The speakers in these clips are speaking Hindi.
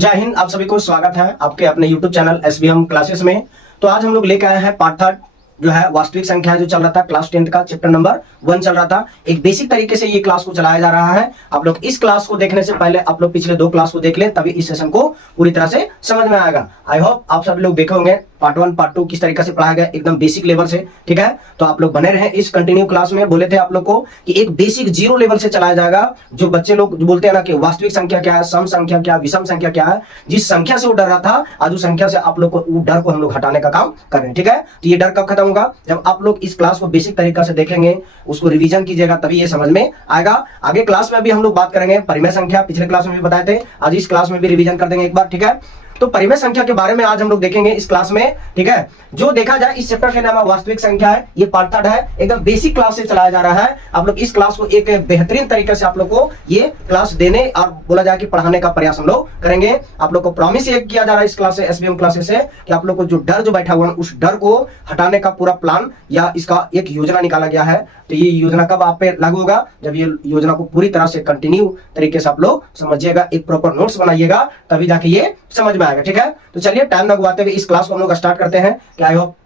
जय हिंद, आप सभी को स्वागत है आपके अपने YouTube चैनल SBM क्लासेस में। तो आज हम लोग लेकर आए हैं पार्ट 3 जो है वास्तविक संख्या जो चल रहा था क्लास 10th का चैप्टर नंबर 1 चल रहा था। एक बेसिक तरीके से ये क्लास को चलाया जा रहा है। आप लोग इस क्लास को देखने से पहले आप लोग पिछले 2 क्लास को देख ले, तभी इस सेशन को पूरी तरह से समझ में आएगा। आई होप आप सभी लोग देखे होंगे पार्ट 1 पार्ट 2 किस तरीके से पढ़ाया गया, एकदम बेसिक लेवल से। ठीक है, तो आप लोग बने रहे इस कंटिन्यू क्लास में। बोले थे आप लोग को कि एक बेसिक 0 लेवल से चलाया जाएगा। जो बच्चे लोग बोलते हैं ना कि वास्तविक संख्या क्या है, सम संख्या क्या है, विषम संख्या क्या है, जिस संख्या से वो डर रहा था, आज उस संख्या से आप लोग को वो डर को हम लोग हटाने का काम कर रहे हैं। ठीक है, तो ये डर कब खत्म होगा? जब आप लोग इस क्लास को बेसिक तरीका से देखेंगे, उसको रिवीजन कीजिएगा, तभी ये समझ में आएगा। आगे क्लास में भी हम लोग बात करेंगे परिमेय संख्या, पिछले क्लास में भी बताए थे, आज इस क्लास में भी रिवीजन कर देंगे एक बार। ठीक है, तो परिमेय संख्या के बारे में आज हम लोग देखेंगे इस क्लास में। ठीक है, जो देखा जाए इस चैप्टर का नाम वास्तविक संख्या है, ये पार्ट 3 है, एकदम बेसिक क्लास से चलाया जा रहा है। आप लोग इस क्लास को एक बेहतरीन तरीके से आप लोग को ये क्लास देने और बोला जाए कि पढ़ाने का प्रयास हम लोग करेंगे। आप लोग को प्रॉमिस ये किया जा रहा है इस क्लास से, SBM क्लासेस से, कि आप लोग को जो डर जो बैठा हुआ है उस डर को हटाने का पूरा प्लान या इसका एक योजना निकाला गया है। तो ये योजना कब आप पे लागू होगा? जब ये योजना को पूरी तरह से कंटिन्यू तरीके से आप लोग समझिएगा, एक प्रॉपर नोट्स बनाइएगा, तभी जाके ये समझ में आएगा। ठीक है, तो चलिए टाइम ना गवाते हुए इस क्लास को हम लोग स्टार्ट करते हैं। क्या आई होप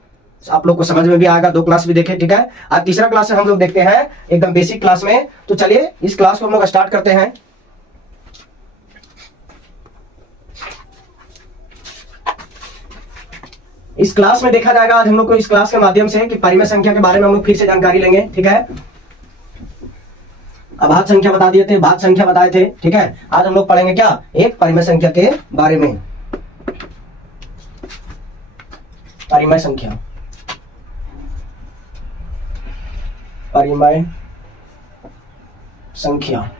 आप लोग को समझ में भी आएगा। 2 क्लास भी देखे। ठीक है, आज तीसरा क्लास हम लोग देखते हैं एकदम बेसिक क्लास में। तो चलिए इस क्लास को हम लोग स्टार्ट करते हैं। इस क्लास में देखा जाएगा आज हम लोग को इस क्लास के माध्यम से कि परिमेय संख्या के बारे में हम लोग फिर से जानकारी लेंगे। ठीक है, अभाज्य संख्या बता दिए थे, भाज्य संख्या बताए थे। ठीक है, आज हम लोग पढ़ेंगे क्या, एक परिमेय संख्या के बारे में। परिमेय संख्या, परिमेय संख्या।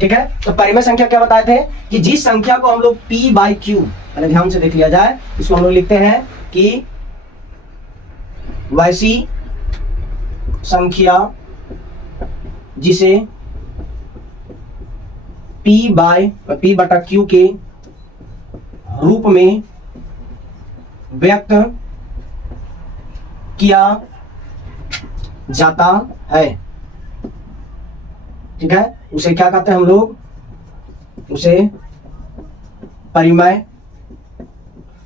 ठीक है, तो परिमेय संख्या क्या बताए थे कि जिस संख्या को हम लोग P/Q, पहले ध्यान से देख लिया जाए, इसको हम लोग लिखते हैं कि वैसी संख्या जिसे P/Q के रूप में व्यक्त किया जाता है। ठीक है, उसे क्या कहते हैं हम लोग? उसे परिमेय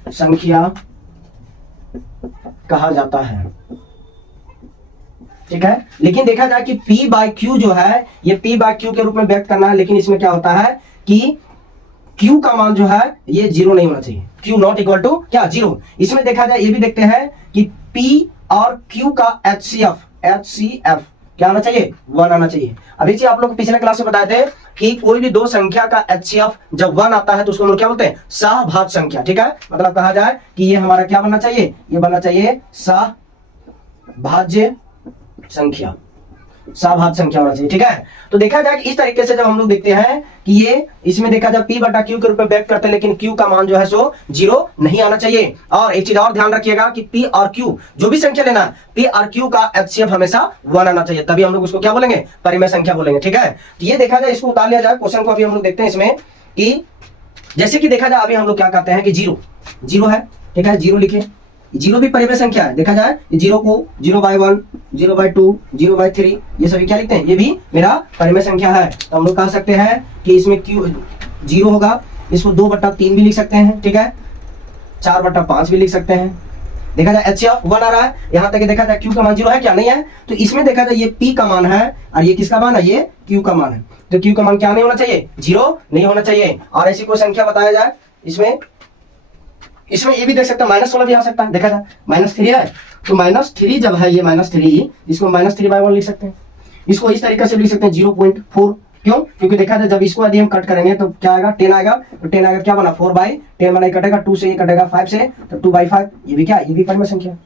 संख्या कहा जाता है। ठीक है, लेकिन देखा जाए कि P/Q जो है ये P/Q के रूप में व्यक्त करना है, लेकिन इसमें क्या होता है कि Q का मान जो है ये 0 नहीं होना चाहिए। Q नॉट इक्वल टू क्या 0। इसमें देखा जाए, ये भी देखते हैं कि P और Q का HCF क्या आना चाहिए? 1 आना चाहिए। अभी जी आप लोग पिछले क्लास में बताए थे कि कोई भी 2 संख्या का HCF जब 1 आता है तो उसको हम लोग क्या बोलते हैं? सहभाज्य संख्या। ठीक है, मतलब कहा जाए कि ये हमारा क्या बनना चाहिए? ये बनना चाहिए सहभाज्य संख्या, सहभाज्य संख्या होना चाहिए। ठीक है, तो देखा जाए कि इस तरीके से जब हम लोग देखते हैं कि ये इसमें देखा जाए P/Q के रूप में व्यक्त करते हैं, लेकिन Q का मान जो है सो 0 नहीं आना चाहिए। और एक चीज और ध्यान रखिएगा कि P और Q जो भी संख्या लेना है, P और Q का HCF हमेशा 1 आना चाहिए, तभी हम लोग उसको क्या बोलेंगे? परिमेय संख्या बोलेंगे। ठीक है, तो ये देखा जाए, इसको उतार लिया जाए क्वेश्चन को। अभी हम लोग देखते हैं इसमें कि जैसे कि देखा जाए अभी हम लोग क्या कहते हैं कि 0 है। ठीक है, 0 लिखे, 0 भी परिमेय संख्या है। देखा जाए 0 को 0/1, 0/2, 0/3 ये सभी क्या लिखते हैं? ये भी मेरा परिमेय संख्या है। तो हम लोग कह सकते हैं कि इसमें Q 0 होगा, इसको 2/3 भी लिख सकते हैं। ठीक है, 4/5 भी लिख सकते हैं। देखा जाए HCF 1 आ रहा है, यहां तक देखा जाए Q का मान 0 है क्या? नहीं है। तो इसमें देखा जाए ये P का मान है और ये किसका मान है? ये Q का मान है। तो Q का मान क्या नहीं होना चाहिए? 0 नहीं होना चाहिए। और ऐसी कोई संख्या बताया जाए इसमें ये भी देख सकते हैं, -16 भी आ सकता है। देखा जाए -3 है, तो -3 जब है, ये -3, इसको -3/1 लिख सकते हैं। इसको इस तरीके से लिख सकते हैं 0.4। क्यों? क्योंकि देखा जाए जब इसको यदि हम कट करेंगे तो क्या आएगा? 10 आएगा। तो 10 आएगा, क्या बना? 4/10 बना, कटेगा 2 से, ये कटेगा 5 से, तो 2/5। ये भी क्या? ये भी परिमेय संख्या।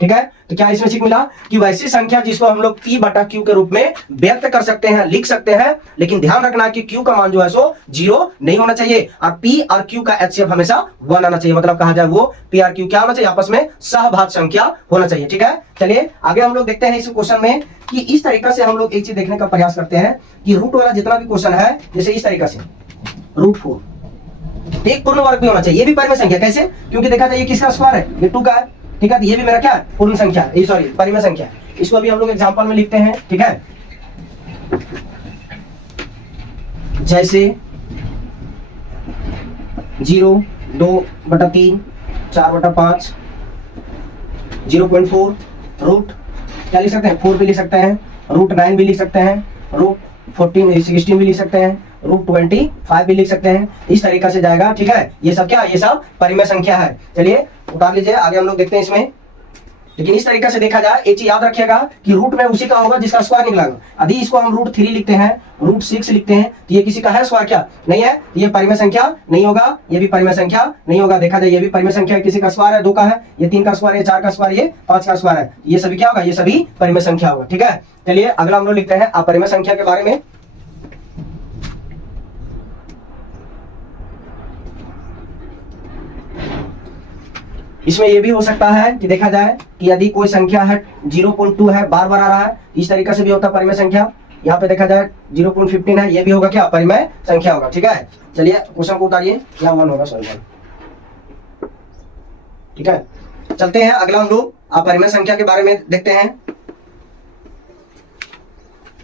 ठीक है, तो क्या इसमें सीख मिला कि वैसी संख्या जिसको हम लोग P/Q के रूप में व्यक्त कर सकते हैं, लिख सकते हैं, लेकिन ध्यान रखना कि Q का मान जो है सो 0 नहीं होना चाहिए और P और Q का HCF हमेशा 1 आना चाहिए। मतलब कहा जाए वो P और Q क्या होना चाहिए? आपस में सहभाज्य संख्या होना चाहिए। ठीक है, चलिए आगे हम लोग देखते हैं इस क्वेश्चन में कि इस तरीके से हम लोग एक चीज देखने का प्रयास करते हैं कि रूट वाला जितना भी क्वेश्चन है, जैसे इस तरीके से √4 एक पूर्ण वर्ग भी होना चाहिए। ये भी परिमेय संख्या। कैसे? क्योंकि देखा जाए ये किसका स्क्वायर है? ये 2 का है। ठीक है, तो ये भी मेरा क्या है? पूर्ण संख्या, सॉरी परिमेय संख्या। इसको अभी हम लोग एग्जांपल में लिखते हैं। ठीक है, जैसे 0, 2/3, 4/5, 0.4, रूट क्या लिख सकते हैं 4 भी लिख सकते हैं, √9 भी लिख सकते हैं, √16 भी लिख सकते हैं, √25 भी लिख सकते हैं। इस तरीका से जाएगा, ठीक है। ये सब क्या, ये सब परिमेय संख्या है। चलिए उतार लीजिए, आगे हम लोग देखते हैं इसमें। लेकिन इस तरीके से देखा जाए, एक चीज याद रखिएगा कि रूट में उसी का होगा जिसका स्क्वायर निकला। यदि इसको हम √3 लिखते हैं, √6 लिखते हैं, तो ये किसी का है स्क्वायर क्या नहीं है, तो ये परिमेय संख्या नहीं होगा, ये भी परिमेय संख्या नहीं होगा। देखा जाए ये भी परिमेय संख्या है, किसी का स्क्वायर है, 2 का है, ये 3 का स्क्वायर, ये 4 का स्क्वायर, ये 5 का स्क्वायर है, ये सभी क्या होगा, ये सभी परिमेय संख्या होगा, ठीक है। चलिए अगला हम लोग लिखते हैं अपरिमेय संख्या के बारे में। इसमें यह भी हो सकता है कि देखा जाए कि यदि कोई संख्या है 0.2 है, बार बार आ रहा है, इस तरीके से भी होता है परिमेय संख्या। यहाँ पे देखा जाए 0.15 है, ये भी होगा क्या, परिमेय संख्या होगा, ठीक है। चलिए क्वेश्चन को उतारिए, क्या 1 होगा, सॉरी 1, ठीक है। चलते हैं अगला हम लोग अपरिमेय संख्या के बारे में देखते हैं।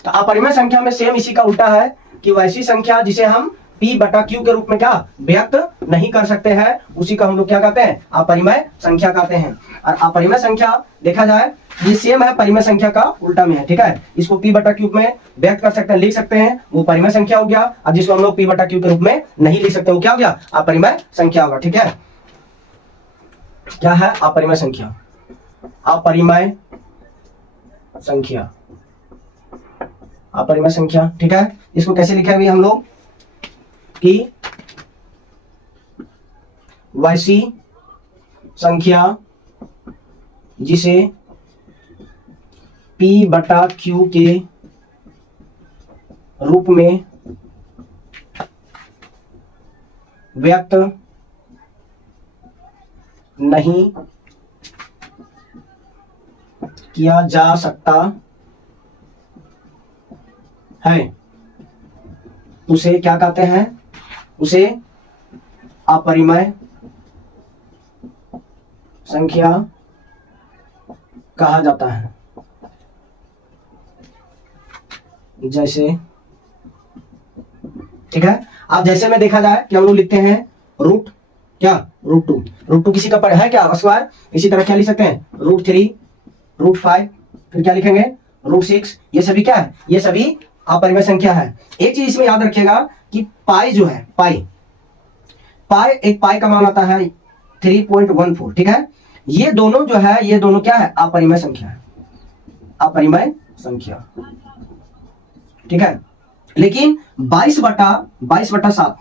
तो अपरिमेय संख्या में सेम इसी का उल्टा है कि वैसी संख्या जिसे हम P/Q के रूप में क्या व्यक्त नहीं कर सकते हैं, उसी का हम लोग क्या कहते हैं, अपरिमेय संख्या कहते हैं। और अपरिमेय संख्या देखा जाए ये सेम है, परिमेय संख्या का उल्टा में है, ठीक है। इसको P/Q में व्यक्त कर सकते हैं, लिख सकते हैं, वो परिमेय संख्या हो गया। और जिसको हम लोग P/Q के रूप में नहीं लिख सकते, वो क्या हो गया, अपरिमेय संख्या होगा, ठीक है। क्या है अपरिमेय संख्या, अपरिमेय संख्या, अपरिमेय संख्या, ठीक है। इसको कैसे लिखे अभी हम लोग कि वैसी संख्या जिसे P/Q के रूप में व्यक्त नहीं किया जा सकता है, उसे क्या कहते हैं, उसे अपरिमेय संख्या कहा जाता है। जैसे, ठीक है। अब जैसे में देखा जाए कि हम लोग लिखते हैं रूट क्या, √2 किसी का है क्या स्क्वायर, इसी तरह क्या लिख सकते हैं √3, √5, फिर क्या लिखेंगे √6, ये सभी क्या है, ये सभी अपरिमेय संख्या है। एक चीज इसमें याद रखिएगा कि पाई जो है, पाई एक पाई का मान आता है 3.14, ठीक है। ये दोनों जो है, ये दोनों क्या है, अपरिमेय संख्या है, अपरिमेय संख्या, ठीक है। लेकिन 22/7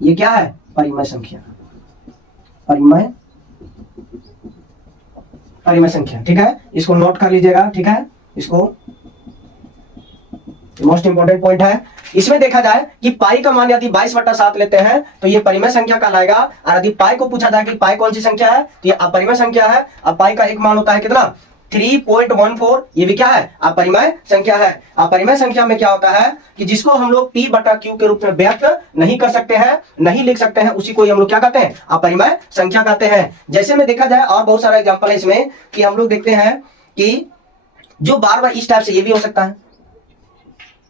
ये क्या है, परिमेय संख्या, परिमेय संख्या, ठीक है। इसको नोट कर लीजिएगा, ठीक है। इसको मोस्ट इंपोर्टेंट पॉइंट है। इसमें देखा जाए कि पाई का मान यदि 22/7 लेते हैं तो ये परिमेय संख्या कहलाएगा। और यदि पाई को पूछा जाए कि पाई कौन सी संख्या है, तो ये अपरिमेय संख्या है। अब पाई का एक मान होता है कितना, 3.14, ये भी क्या है, अपरिमेय संख्या है। अपरिमेय संख्या में क्या होता है कि जिसको हम लोग P/Q के रूप में व्यक्त नहीं कर सकते हैं, नहीं लिख सकते हैं, उसी को हम लोग क्या कहते हैं, अपरिमेय संख्या कहते हैं। जैसे में देखा जाए और बहुत सारा एग्जाम्पल है इसमें कि हम लोग देखते हैं कि जो बार बार इस टाइप से, ये भी हो सकता है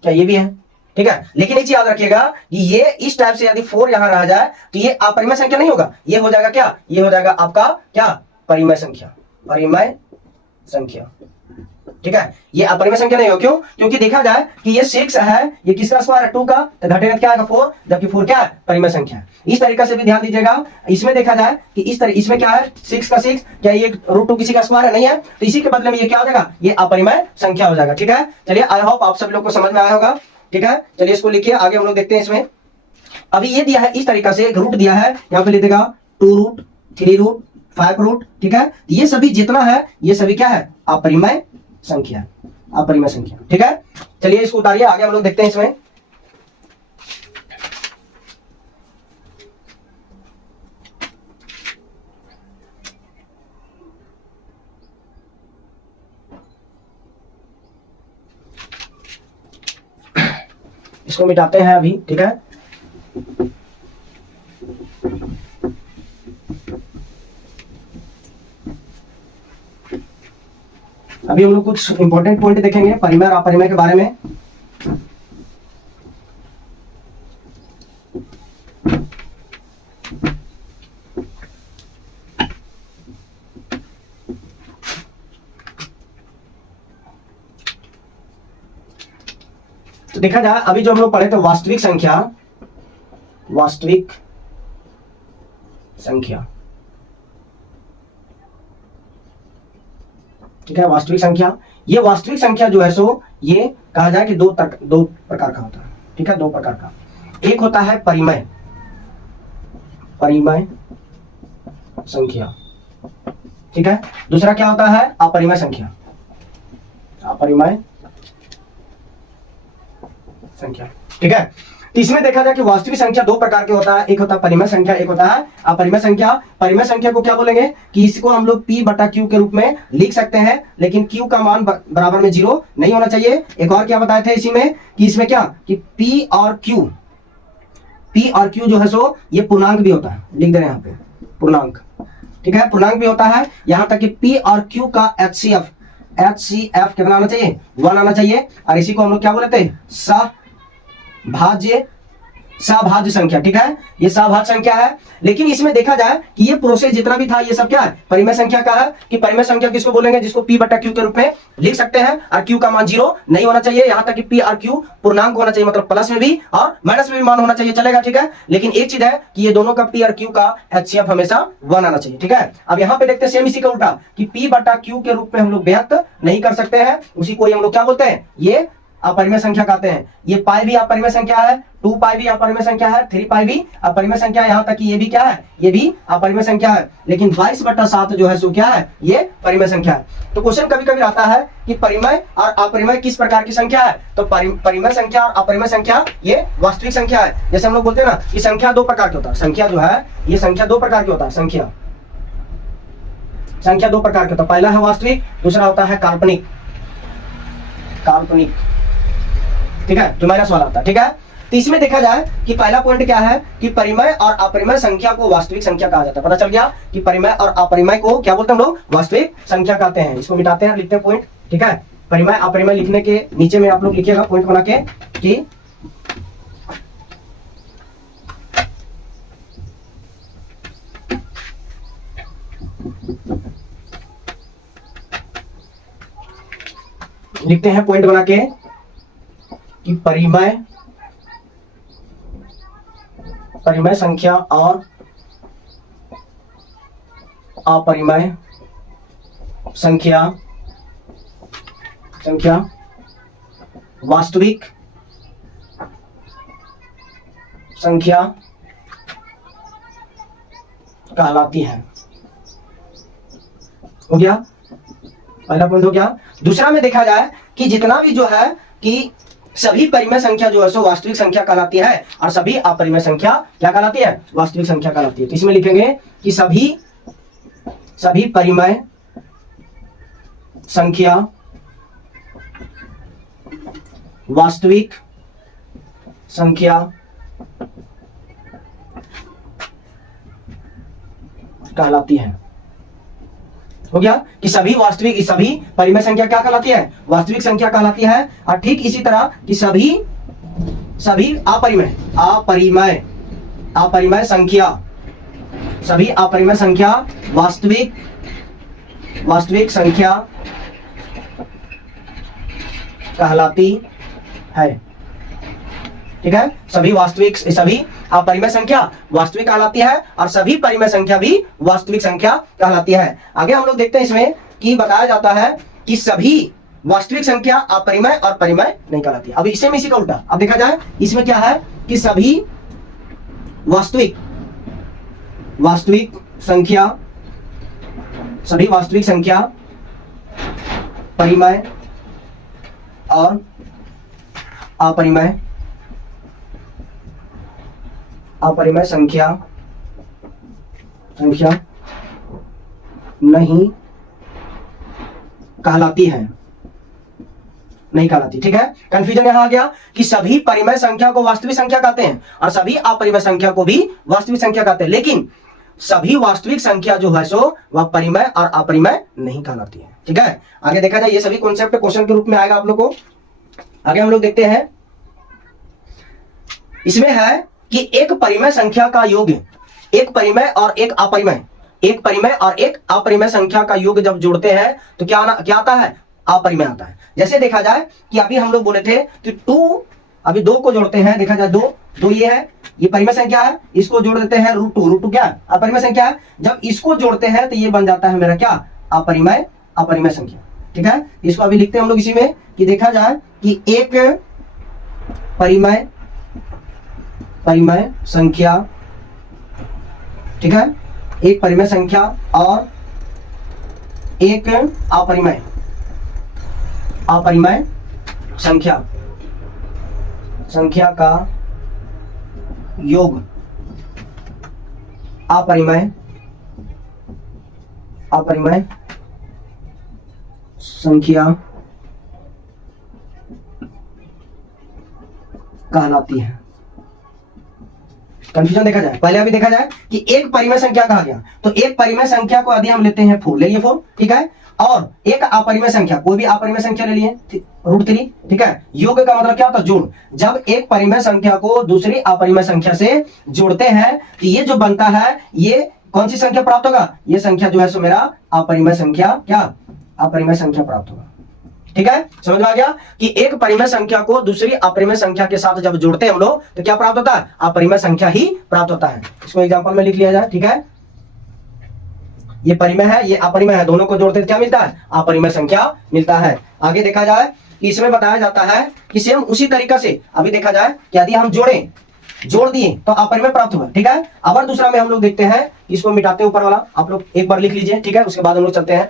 क्या, ये भी है, ठीक है। लेकिन एक चीज याद रखिएगा कि ये इस टाइप से यदि 4 यहां रह जाए तो ये अपरिमेय संख्या नहीं होगा, ये हो जाएगा क्या, ये हो जाएगा आपका क्या, परिमेय संख्या, परिमेय संख्या, ठीक है। ये अपरिमेय संख्या नहीं हो, क्यों, क्योंकि देखा जाए कि ये 6 है, ये किसका स्क्वायर है, 2 का, तो घटेगा क्या आएगा 4, जबकि 4 क्या है, परिमेय संख्या है। इस तरीके से भी ध्यान दीजिएगा। इसमें देखा जाए कि इस तरह, इसमें क्या है 6 का 6, क्या ये √2 किसी का स्क्वायर है, नहीं है, तो इसी के बदले में ये क्या हो जाएगा, ये अपरिमेय संख्या हो जाएगा, ठीक है। चलिए आई होप आप सब लोग को समझ में आया होगा, ठीक है। चलिए इसको लिखिए, आगे हम लोग देखते हैं। इसमें अभी ये दिया है इस तरीका से, एक रूट दिया है, यहाँ पे लिखेगा 2 √, 3 √, 5 √, ठीक है। ये सभी जितना है, ये सभी क्या है, अपरिमेय संख्या, अपरिमेय संख्या, ठीक है। चलिए इसको उतारिए, आगे हम लोग देखते हैं। इसमें इसको मिटाते हैं अभी, ठीक है। अभी हम लोग कुछ इंपॉर्टेंट पॉइंट देखेंगे परिमेय और अपरिमेय के बारे में। देखा जाए अभी जो हम लोग पढ़े थे वास्तविक संख्या, वास्तविक संख्या, ठीक है, वास्तविक संख्या, ये वास्तविक संख्या जो है सो ये कहा जाए कि दो प्रकार का होता है, ठीक है, दो प्रकार का। एक होता है परिमेय, परिमेय संख्या, ठीक है। दूसरा क्या होता है? अपरिमेय संख्या, अपरिमेय संख्या, ठीक है। तो इसमें देखा जाए कि वास्तविक संख्या दो प्रकार के होता है, एक होता है परिमेय संख्या, एक होता है अपरिमेय संख्या। परिमेय संख्या को क्या बोलेंगे कि इसको हम लोग P बटा Q के रूप में लिख सकते हैं, लेकिन Q का मान बराबर में 0 नहीं होना चाहिए। एक और क्या बताए थे इसी में कि इसमें क्या कि P और Q जो है सो ये पूर्णांक भी होता है, लिख दे रहे हैं यहाँ पे पूर्णांक, ठीक है, पूर्णांक भी होता है। यहां तक कि P और Q का HCF कितना आना चाहिए? 1 आना चाहिए। और इसी को हम लोग क्या बोलते हैं? सभाज्य संख्या, ठीक है, ये सभाज्य संख्या है। लेकिन इसमें देखा जाए कि ये प्रोसेस जितना भी था ये सब क्या है? परिमेय संख्या का है। कि परिमेय संख्या किसको बोलेंगे? जिसको P बटा Q के रूप में लिख सकते हैं और Q का मान 0 नहीं होना चाहिए। यहां तक कि P और Q पूर्णांक होना चाहिए, मतलब प्लस में भी और माइनस में भी मान होना चाहिए, चलेगा, ठीक है। लेकिन एक चीज है कि ये दोनों का P और Q का HCF हमेशा 1 आना चाहिए, ठीक है। अब यहाँ पे देखते हैं सेम इसी का उल्टा कि P बटा Q के रूप में हम लोग व्यक्त नहीं कर सकते हैं, उसी को हम लोग क्या बोलते हैं? ये अपरिमेय संख्या कहते हैं। ये पाई भी अपरिमेय संख्या है, 2 पाई भी अपरिमेय संख्या है, 3 पाई भी अपरिमेय संख्या है, यहाँ तक कि ये भी क्या है? ये भी अपरिमेय संख्या है। लेकिन 22/7 जो है सो क्या है? ये परिमेय संख्या है। तो क्वेश्चन कभी कभी आता है कि परिमेय और अपरिमेय किस प्रकार की संख्या है? तो परिमेय संख्या और अपरिमेय संख्या ये वास्तविक संख्या है। जैसे हम लोग बोलते हैं ना कि संख्या दो प्रकार की होता है, संख्या जो है ये संख्या दो प्रकार की होता है, संख्या दो प्रकार की होता है। पहला है वास्तविक, दूसरा होता है काल्पनिक, ठीक है। तो मेरा सवाल आता है, ठीक है। तो इसमें देखा जाए कि पहला पॉइंट क्या है कि परिमेय और अपरिमेय संख्या को वास्तविक संख्या कहा जाता है। पता चल गया कि परिमेय और अपरिमेय को क्या बोलते हैं हम लोग? वास्तविक संख्या कहते हैं। इसको मिटाते हैं, लिखते हैं पॉइंट, ठीक है। परिमेय अपरिमेय लिखने के नीचे में आप लोग लिखिएगा पॉइंट बना के कि लिखते हैं पॉइंट बना के कि परिमेय संख्या और अपरिमेय संख्या वास्तविक संख्या कहलाती है। हो गया, पहला पॉइंट हो गया। दूसरा में देखा जाए कि जितना भी जो है कि सभी परिमेय संख्या जो है सो वास्तविक संख्या कहलाती है और सभी अपरिमेय संख्या क्या कहलाती है? वास्तविक संख्या कहलाती है। तो इसमें लिखेंगे कि सभी परिमेय संख्या वास्तविक संख्या कहलाती है। हो गया कि सभी परिमेय संख्या क्या कहलाती है? वास्तविक संख्या कहलाती है। और ठीक इसी तरह कि सभी अपरिमेय संख्या, सभी अपरिमेय संख्या वास्तविक संख्या कहलाती है, ठीक है। सभी अपरिमेय संख्या वास्तविक कहलाती है और सभी परिमेय संख्या भी वास्तविक संख्या कहलाती है। आगे हम लोग देखते हैं इसमें कि बताया जाता है कि सभी वास्तविक संख्या अपरिमेय और परिमेय नहीं कहलाती है। अब इसी में इसी का उल्टा, अब देखा जाए इसमें क्या है कि सभी वास्तविक संख्या परिमेय और अपरिमेय संख्या नहीं कहलाती, ठीक है। कंफ्यूजन यहां आ गया कि सभी परिमेय संख्या को वास्तविक संख्या कहते हैं और सभी अपरिमेय संख्या को भी वास्तविक संख्या कहते हैं, लेकिन सभी वास्तविक संख्या जो है सो वह परिमेय और अपरिमेय नहीं कहलाती है, ठीक है। आगे देखा जाए ये सभी कॉन्सेप्ट क्वेश्चन के रूप में आएगा आप लोग को। आगे हम लोग देखते हैं, इसमें है कि एक परिमेय संख्या का योग, एक परिमेय और एक अपरिमेय संख्या का योग जब जोड़ते हैं तो क्या आता है? अपरिमेय आता है। जैसे देखा जाए कि अभी हम लोग बोले थे कि 2 अभी 2 को जोड़ते हैं, देखा जाए 2 2 ये है, ये परिमेय संख्या है, इसको जोड़ देते हैं √2 क्या अपरिमेय संख्या है। जब इसको जोड़ते हैं तो ये बन जाता है मेरा क्या अपरिमेय संख्या। ठीक है, इसको अभी लिखते हैं हम लोग इसी में कि देखा जाए कि एक परिमेय संख्या, ठीक है, एक परिमेय संख्या और एक अपरिमेय संख्या का योग अपरिमेय संख्या कहलाती है। कंफ्यूजन देखा जाए, पहले अभी देखा जाए कि एक परिमेय संख्या कहा गया, तो एक परिमेय संख्या को यदि हम लेते हैं 4, ले लिए 4, ठीक है, और एक अपरिमेय संख्या, कोई भी अपरिमेय संख्या ले लिए √3, ठीक है। योग का मतलब क्या होता है? जोड़। जब एक परिमेय संख्या को दूसरी अपरिमेय संख्या से जोड़ते हैं तो ये जो बनता है, ये कौन सी संख्या प्राप्त होगा? ये संख्या जो है सो मेरा अपरिमेय संख्या, क्या अपरिमेय संख्या प्राप्त होगा। ठीक है, समझ में आ गया कि एक परिमेय संख्या को दूसरी अपरिमेय संख्या के साथ जब जोड़ते हैं हम लोग तो क्या प्राप्त होता है? अपरिमेय संख्या ही प्राप्त होता है। इसको एग्जांपल में लिख लिया जाए, ठीक है। ये परिमेय है, ये अपरिमेय है, दोनों को जोड़ते हैं क्या मिलता है? अपरिमेय संख्या मिलता है। आगे देखा जाए इसमें बताया जाता है कि सेम उसी तरीका से अभी देखा जाए कि यदि हम जोड़ दिए तो अपरिमेय प्राप्त हुआ, ठीक है। अब दूसरा में हम लोग देखते हैं, इसको मिटाते हैं ऊपर वाला, आप लोग एक बार लिख लीजिए, ठीक है, उसके बाद हम लोग चलते हैं।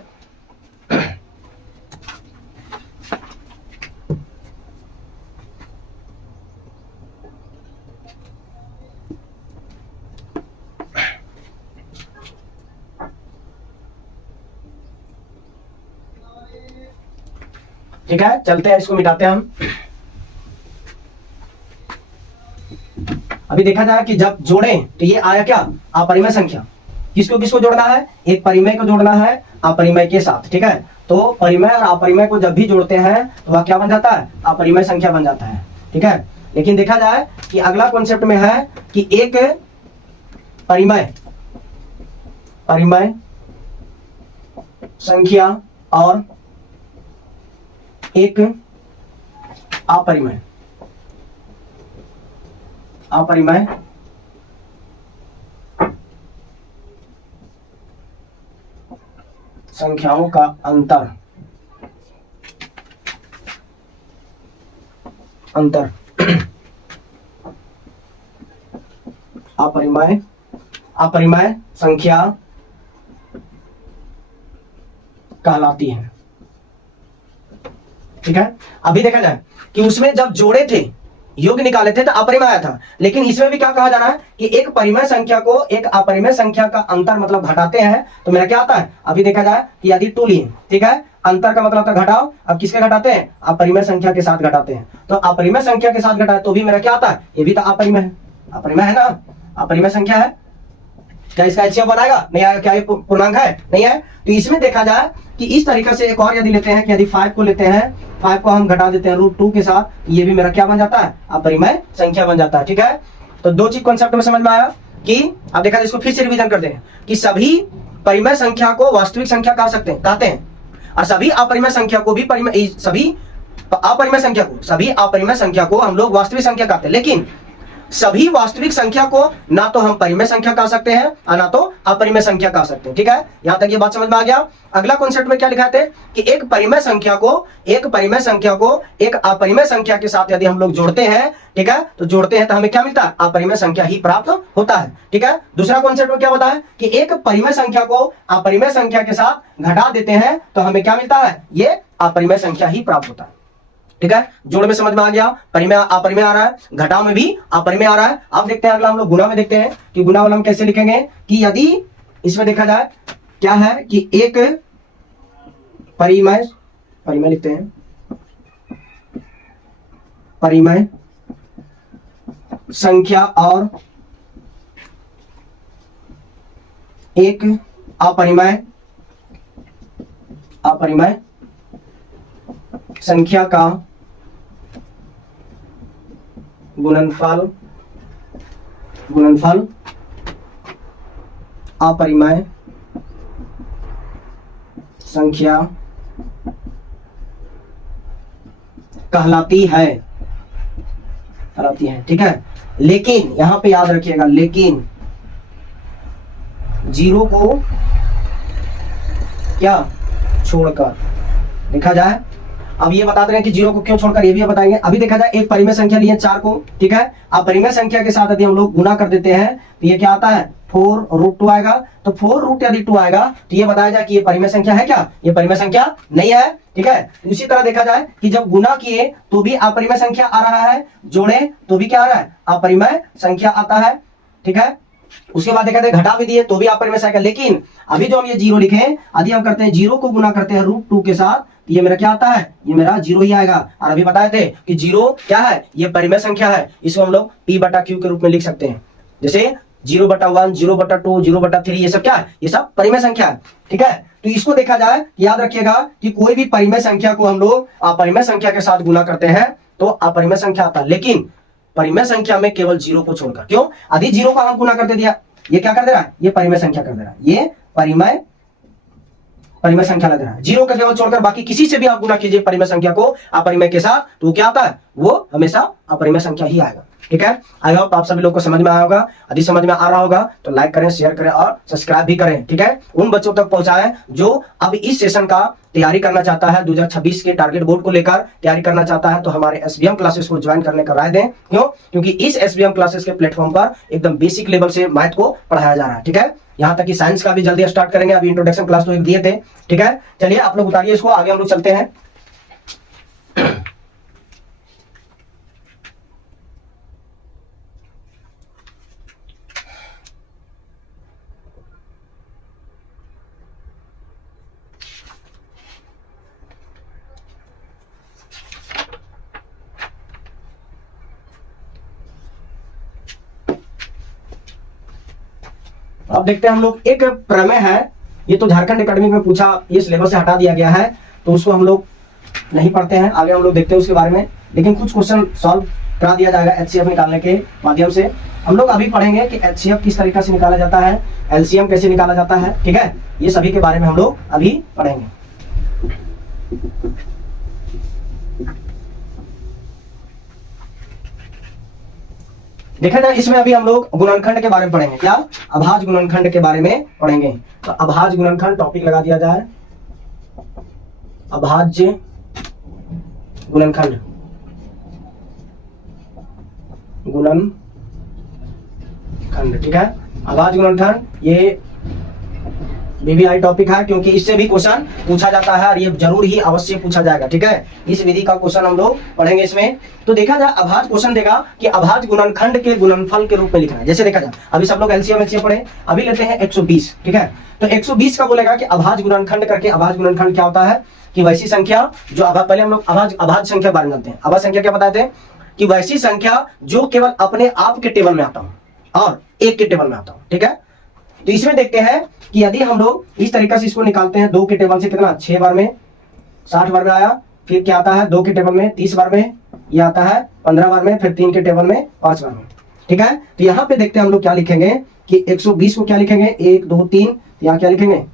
ठीक है, चलते हैं, इसको मिटाते हैं हम। अभी देखा जाए कि जब जोड़ें तो ये आया क्या? अपरिमेय संख्या। किसको किसको जोड़ना है? एक परिमेय को जोड़ना है अपरिमेय के साथ, ठीक है। तो परिमेय और अपरिमेय को जब भी जोड़ते हैं तो वह क्या बन जाता है? अपरिमेय संख्या बन जाता है, ठीक है। लेकिन देखा जाए कि अगला कॉन्सेप्ट में है कि एक परिमेय संख्या और एक अपरिमेय संख्याओं का अंतर अपरिमेय संख्या कहलाती है, ठीक है। अभी देखा जाए कि उसमें जब जोड़े थे, योग निकाले थे तो अपरिमेय आया था, लेकिन इसमें भी क्या कहा जाना है कि एक परिमेय संख्या को एक अपरिमेय संख्या का अंतर मतलब घटाते हैं तो मेरा क्या आता है? अभी देखा जाए कि यदि 2 लिए, ठीक है, अंतर का मतलब था घटाओ, अब किसके घटाते हैं? अपरिमेय संख्या के साथ घटाते हैं। तो अपरिमेय संख्या के साथ घटाए तो भी मेरा क्या आता है? ये भी तो अपरिमेय है ना, अपरिमेय संख्या है। क्या इसका HCF बनाएगा? नहीं आएगा। क्या ये पूर्णांक है? नहीं है। तो इसमें देखा जाए कि इस तरीके से एक और यदि लेते हैं कि यदि 5 को लेते हैं, 5 को हम घटा देते हैं √2 के साथ, ये भी मेरा क्या बन जाता है? अपरिमेय संख्या बन जाता है, ठीक है। तो 2 चीज कॉन्सेप्ट में समझ में आया कि अब देखा जाए, इसको फिर से रिवीजन करते हैं कि सभी परिमेय संख्या को वास्तविक संख्या कहते हैं और सभी अपरिमेय संख्या को भी सभी अपरिमेय संख्या को हम लोग वास्तविक संख्या कहते हैं। लेकिन सभी वास्तविक संख्या को ना तो हम परिमेय संख्या कह सकते हैं और ना तो अपरिमेय संख्या कह सकते हैं, ठीक है। यहां तक ये बात समझ में आ गया। अगला कॉन्सेप्ट में क्या लिखा है कि एक परिमेय संख्या को एक अपरिमेय संख्या के साथ यदि हम लोग जोड़ते हैं, ठीक है, तो जोड़ते हैं तो हमें क्या मिलता है? अपरिमेय संख्या ही प्राप्त होता है, ठीक है। दूसरा कॉन्सेप्ट में क्या बताया कि एक परिमेय संख्या को अपरिमेय संख्या के साथ घटा देते हैं तो हमें क्या मिलता है? ये अपरिमेय संख्या ही प्राप्त होता है, ठीक है। जोड़ में समझ में आ गया, परिमेय अपरिमेय आ रहा है, घटाव में भी अपरिमेय आ रहा है। अब देखते हैं अगला हम लोग गुणा में देखते हैं कि गुणा वाला हम कैसे लिखेंगे कि यदि इसमें देखा जाए क्या है कि एक परिमेय लिखते हैं, परिमेय संख्या और एक अपरिमेय संख्या का गुणनफल अपरिमेय संख्या कहलाती है, कहलाती है, ठीक है। लेकिन यहां पे याद रखिएगा, लेकिन जीरो को क्या छोड़कर देखा जाए। अब ये बताते हैं कि जीरो को क्यों छोड़कर, ये भी बताएंगे। अभी देखा जाए एक परिमेय संख्या लिए 4 को, ठीक है। अब परिमेय संख्या के साथ यदि हम लोग गुना कर देते हैं तो ये क्या आता है 4√2 आएगा। तो 4 यदि 2 आएगा तो ये बताया जाए कि ये परिमेय संख्या है क्या, ये परिमेय संख्या नहीं है, ठीक है। इसी तरह देखा जाए कि जब गुना किए तो भी अपरिमेय संख्या आ रहा है, जोड़े तो भी क्या आ रहा है, अपरिमेय संख्या आता है, ठीक है। उसके बाद देखा जाए घटा भी दिए तो भी अपरिमेय संख्या। लेकिन अभी जो हम ये जीरो लिखे, यदि हम करते हैं जीरो को गुना करते हैं √2 के साथ, तो ये मेरा क्या आता है, ये मेरा जीरो ही आएगा। और अभी बताए थे कि जीरो क्या है, ये परिमेय संख्या है। इसको हम लोग P/Q के रूप में लिख सकते हैं। जैसे 0/1, 0/2, 0/3, ये सब क्या है, ये सब परिमेय संख्या है, ठीक है। तो इसको देखा जाए, याद रखिएगा कि कोई भी परिमेय संख्या को हम लोग अपरिमेय संख्या के साथ गुना करते हैं तो अपरिमेय संख्या आता है। लेकिन परिमेय संख्या में केवल जीरो को छोड़कर, क्यों, यदि जीरो का हम गुना करते दिया, ये क्या कर दे रहा है, ये परिमेय संख्या कर दे रहा है, ये परिमेय संख्या लग रहा है। जीरो का केवल छोड़कर बाकी किसी से भी आप गुना कीजिए परिमेय संख्या को अपरिमेय के साथ, तो क्या आता है, वो हमेशा अपरिमेय संख्या ही आएगा, ठीक है। आई होप आप सभी लोग को समझ में आया होगा। यदि समझ में आ रहा होगा तो लाइक करें, शेयर करें और सब्सक्राइब भी करें, ठीक है। उन बच्चों तक पहुंचाएं जो अब इस सेशन का तैयारी करना चाहता है, 2026 के टारगेट बोर्ड को लेकर तैयारी करना चाहता है, तो हमारे SBM क्लासेस को ज्वाइन करने का राय दें। क्यों, क्योंकि इस SBM क्लासेस के प्लेटफॉर्म पर एकदम बेसिक लेवल से मैथ को पढ़ाया जा रहा है, ठीक है। यहाँ तक कि साइंस का भी जल्दी स्टार्ट करेंगे। अभी इंट्रोडक्शन क्लास तो एक दिए थे, ठीक है। चलिए आप लोग उतारिए इसको, आगे हम लोग चलते हैं। अब देखते हैं हम लोग, एक प्रमेय है, ये तो झारखंड एकेडमिक में पूछा, ये सिलेबस से हटा दिया गया है तो उसको हम लोग नहीं पढ़ते हैं, आगे हम लोग देखते हैं उसके बारे में। लेकिन कुछ क्वेश्चन सॉल्व करा दिया जाएगा HCF निकालने के माध्यम से। हम लोग अभी पढ़ेंगे कि HCF किस तरीके से निकाला जाता है, LCM कैसे निकाला जाता है, ठीक है। ये सभी के बारे में हम लोग अभी पढ़ेंगे। देखा जाए इसमें अभी हम लोग गुणनखंड के बारे में पढ़ेंगे, क्या, अभाज्य गुणनखंड के बारे में पढ़ेंगे। तो अभाज्य गुणनखंड टॉपिक लगा दिया जाए, अभाज्य गुणनखंड, ठीक है। अभाज्य गुणनखंड ये BBI टॉपिक है, क्योंकि इससे भी क्वेश्चन पूछा जाता है और ये जरूर ही अवश्य पूछा जाएगा, ठीक है। इस विधि का क्वेश्चन हम लोग पढ़ेंगे इसमें। तो देखा जाए अभाज्य क्वेश्चन देगा कि अभाज्य गुणनखंड के गुणनफल के रूप में लिखना है। जैसे देखा जाए अभी सब लोग LCM HCF पढ़े, अभी लेते हैं 120, ठीक है। तो 120 का बोलेगा कि अभाज्य गुणनखंड करके, अभाज्य गुणनखंड क्या होता है कि वैसी संख्या जो पहले हम लोग अभाज्य संख्या बारे में जानते हैं। अभाज्य संख्या क्या बताते हैं कि वैसी संख्या जो केवल अपने आप के टेबल में आता हूं और एक के टेबल में आता हूं, ठीक है। तो इसमें देखते हैं कि यदि हम लोग इस तरीके से इसको निकालते हैं, 2 के टेबल से कितना 6 बार में 60 बार में आया, फिर क्या आता है 2 के टेबल में 30 बार में, ये आता है 15 बार में, फिर 3 के टेबल में 5 बार में, ठीक है। तो यहाँ पे देखते हैं हम लोग क्या लिखेंगे कि 120 को क्या लिखेंगे, 1 2 3, यहाँ क्या लिखेंगे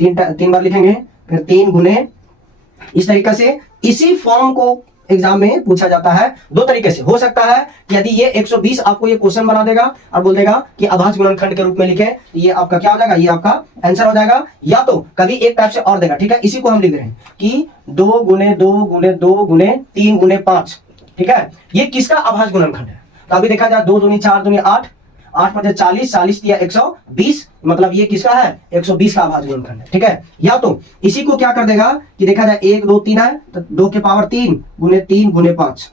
3 बार लिखेंगे, फिर 3 गुने, इस तरीके से इसी फॉर्म को एग्जाम में पूछा जाता है। 2 तरीके से हो सकता है कि यदि ये 120 आपको ये क्वेश्चन बना देगा और बोल देगा कि अभाज्य गुणनखंड के रूप में लिखे, तो ये आपका क्या हो जाएगा, ये आपका आंसर हो जाएगा। या तो कभी एक टाइप से और देगा, ठीक है। इसी को हम लिख रहे हैं कि 2 गुने 2 गुने 2 गुने 3 गुने 5, ठीक है। ये किसका अभाज्य गुणनखंड है। तो अभी देखा जाए 2 दूनी 4 दूनी 8, 8 5 40, 40 दिया 120, मतलब ये किसका है 120 का अभाज्य गुणनखंड है, ठीक है। या तो इसी को क्या कर देगा कि देखा जाए 1 2 3 है तो 2 के पावर 3 गुने 5,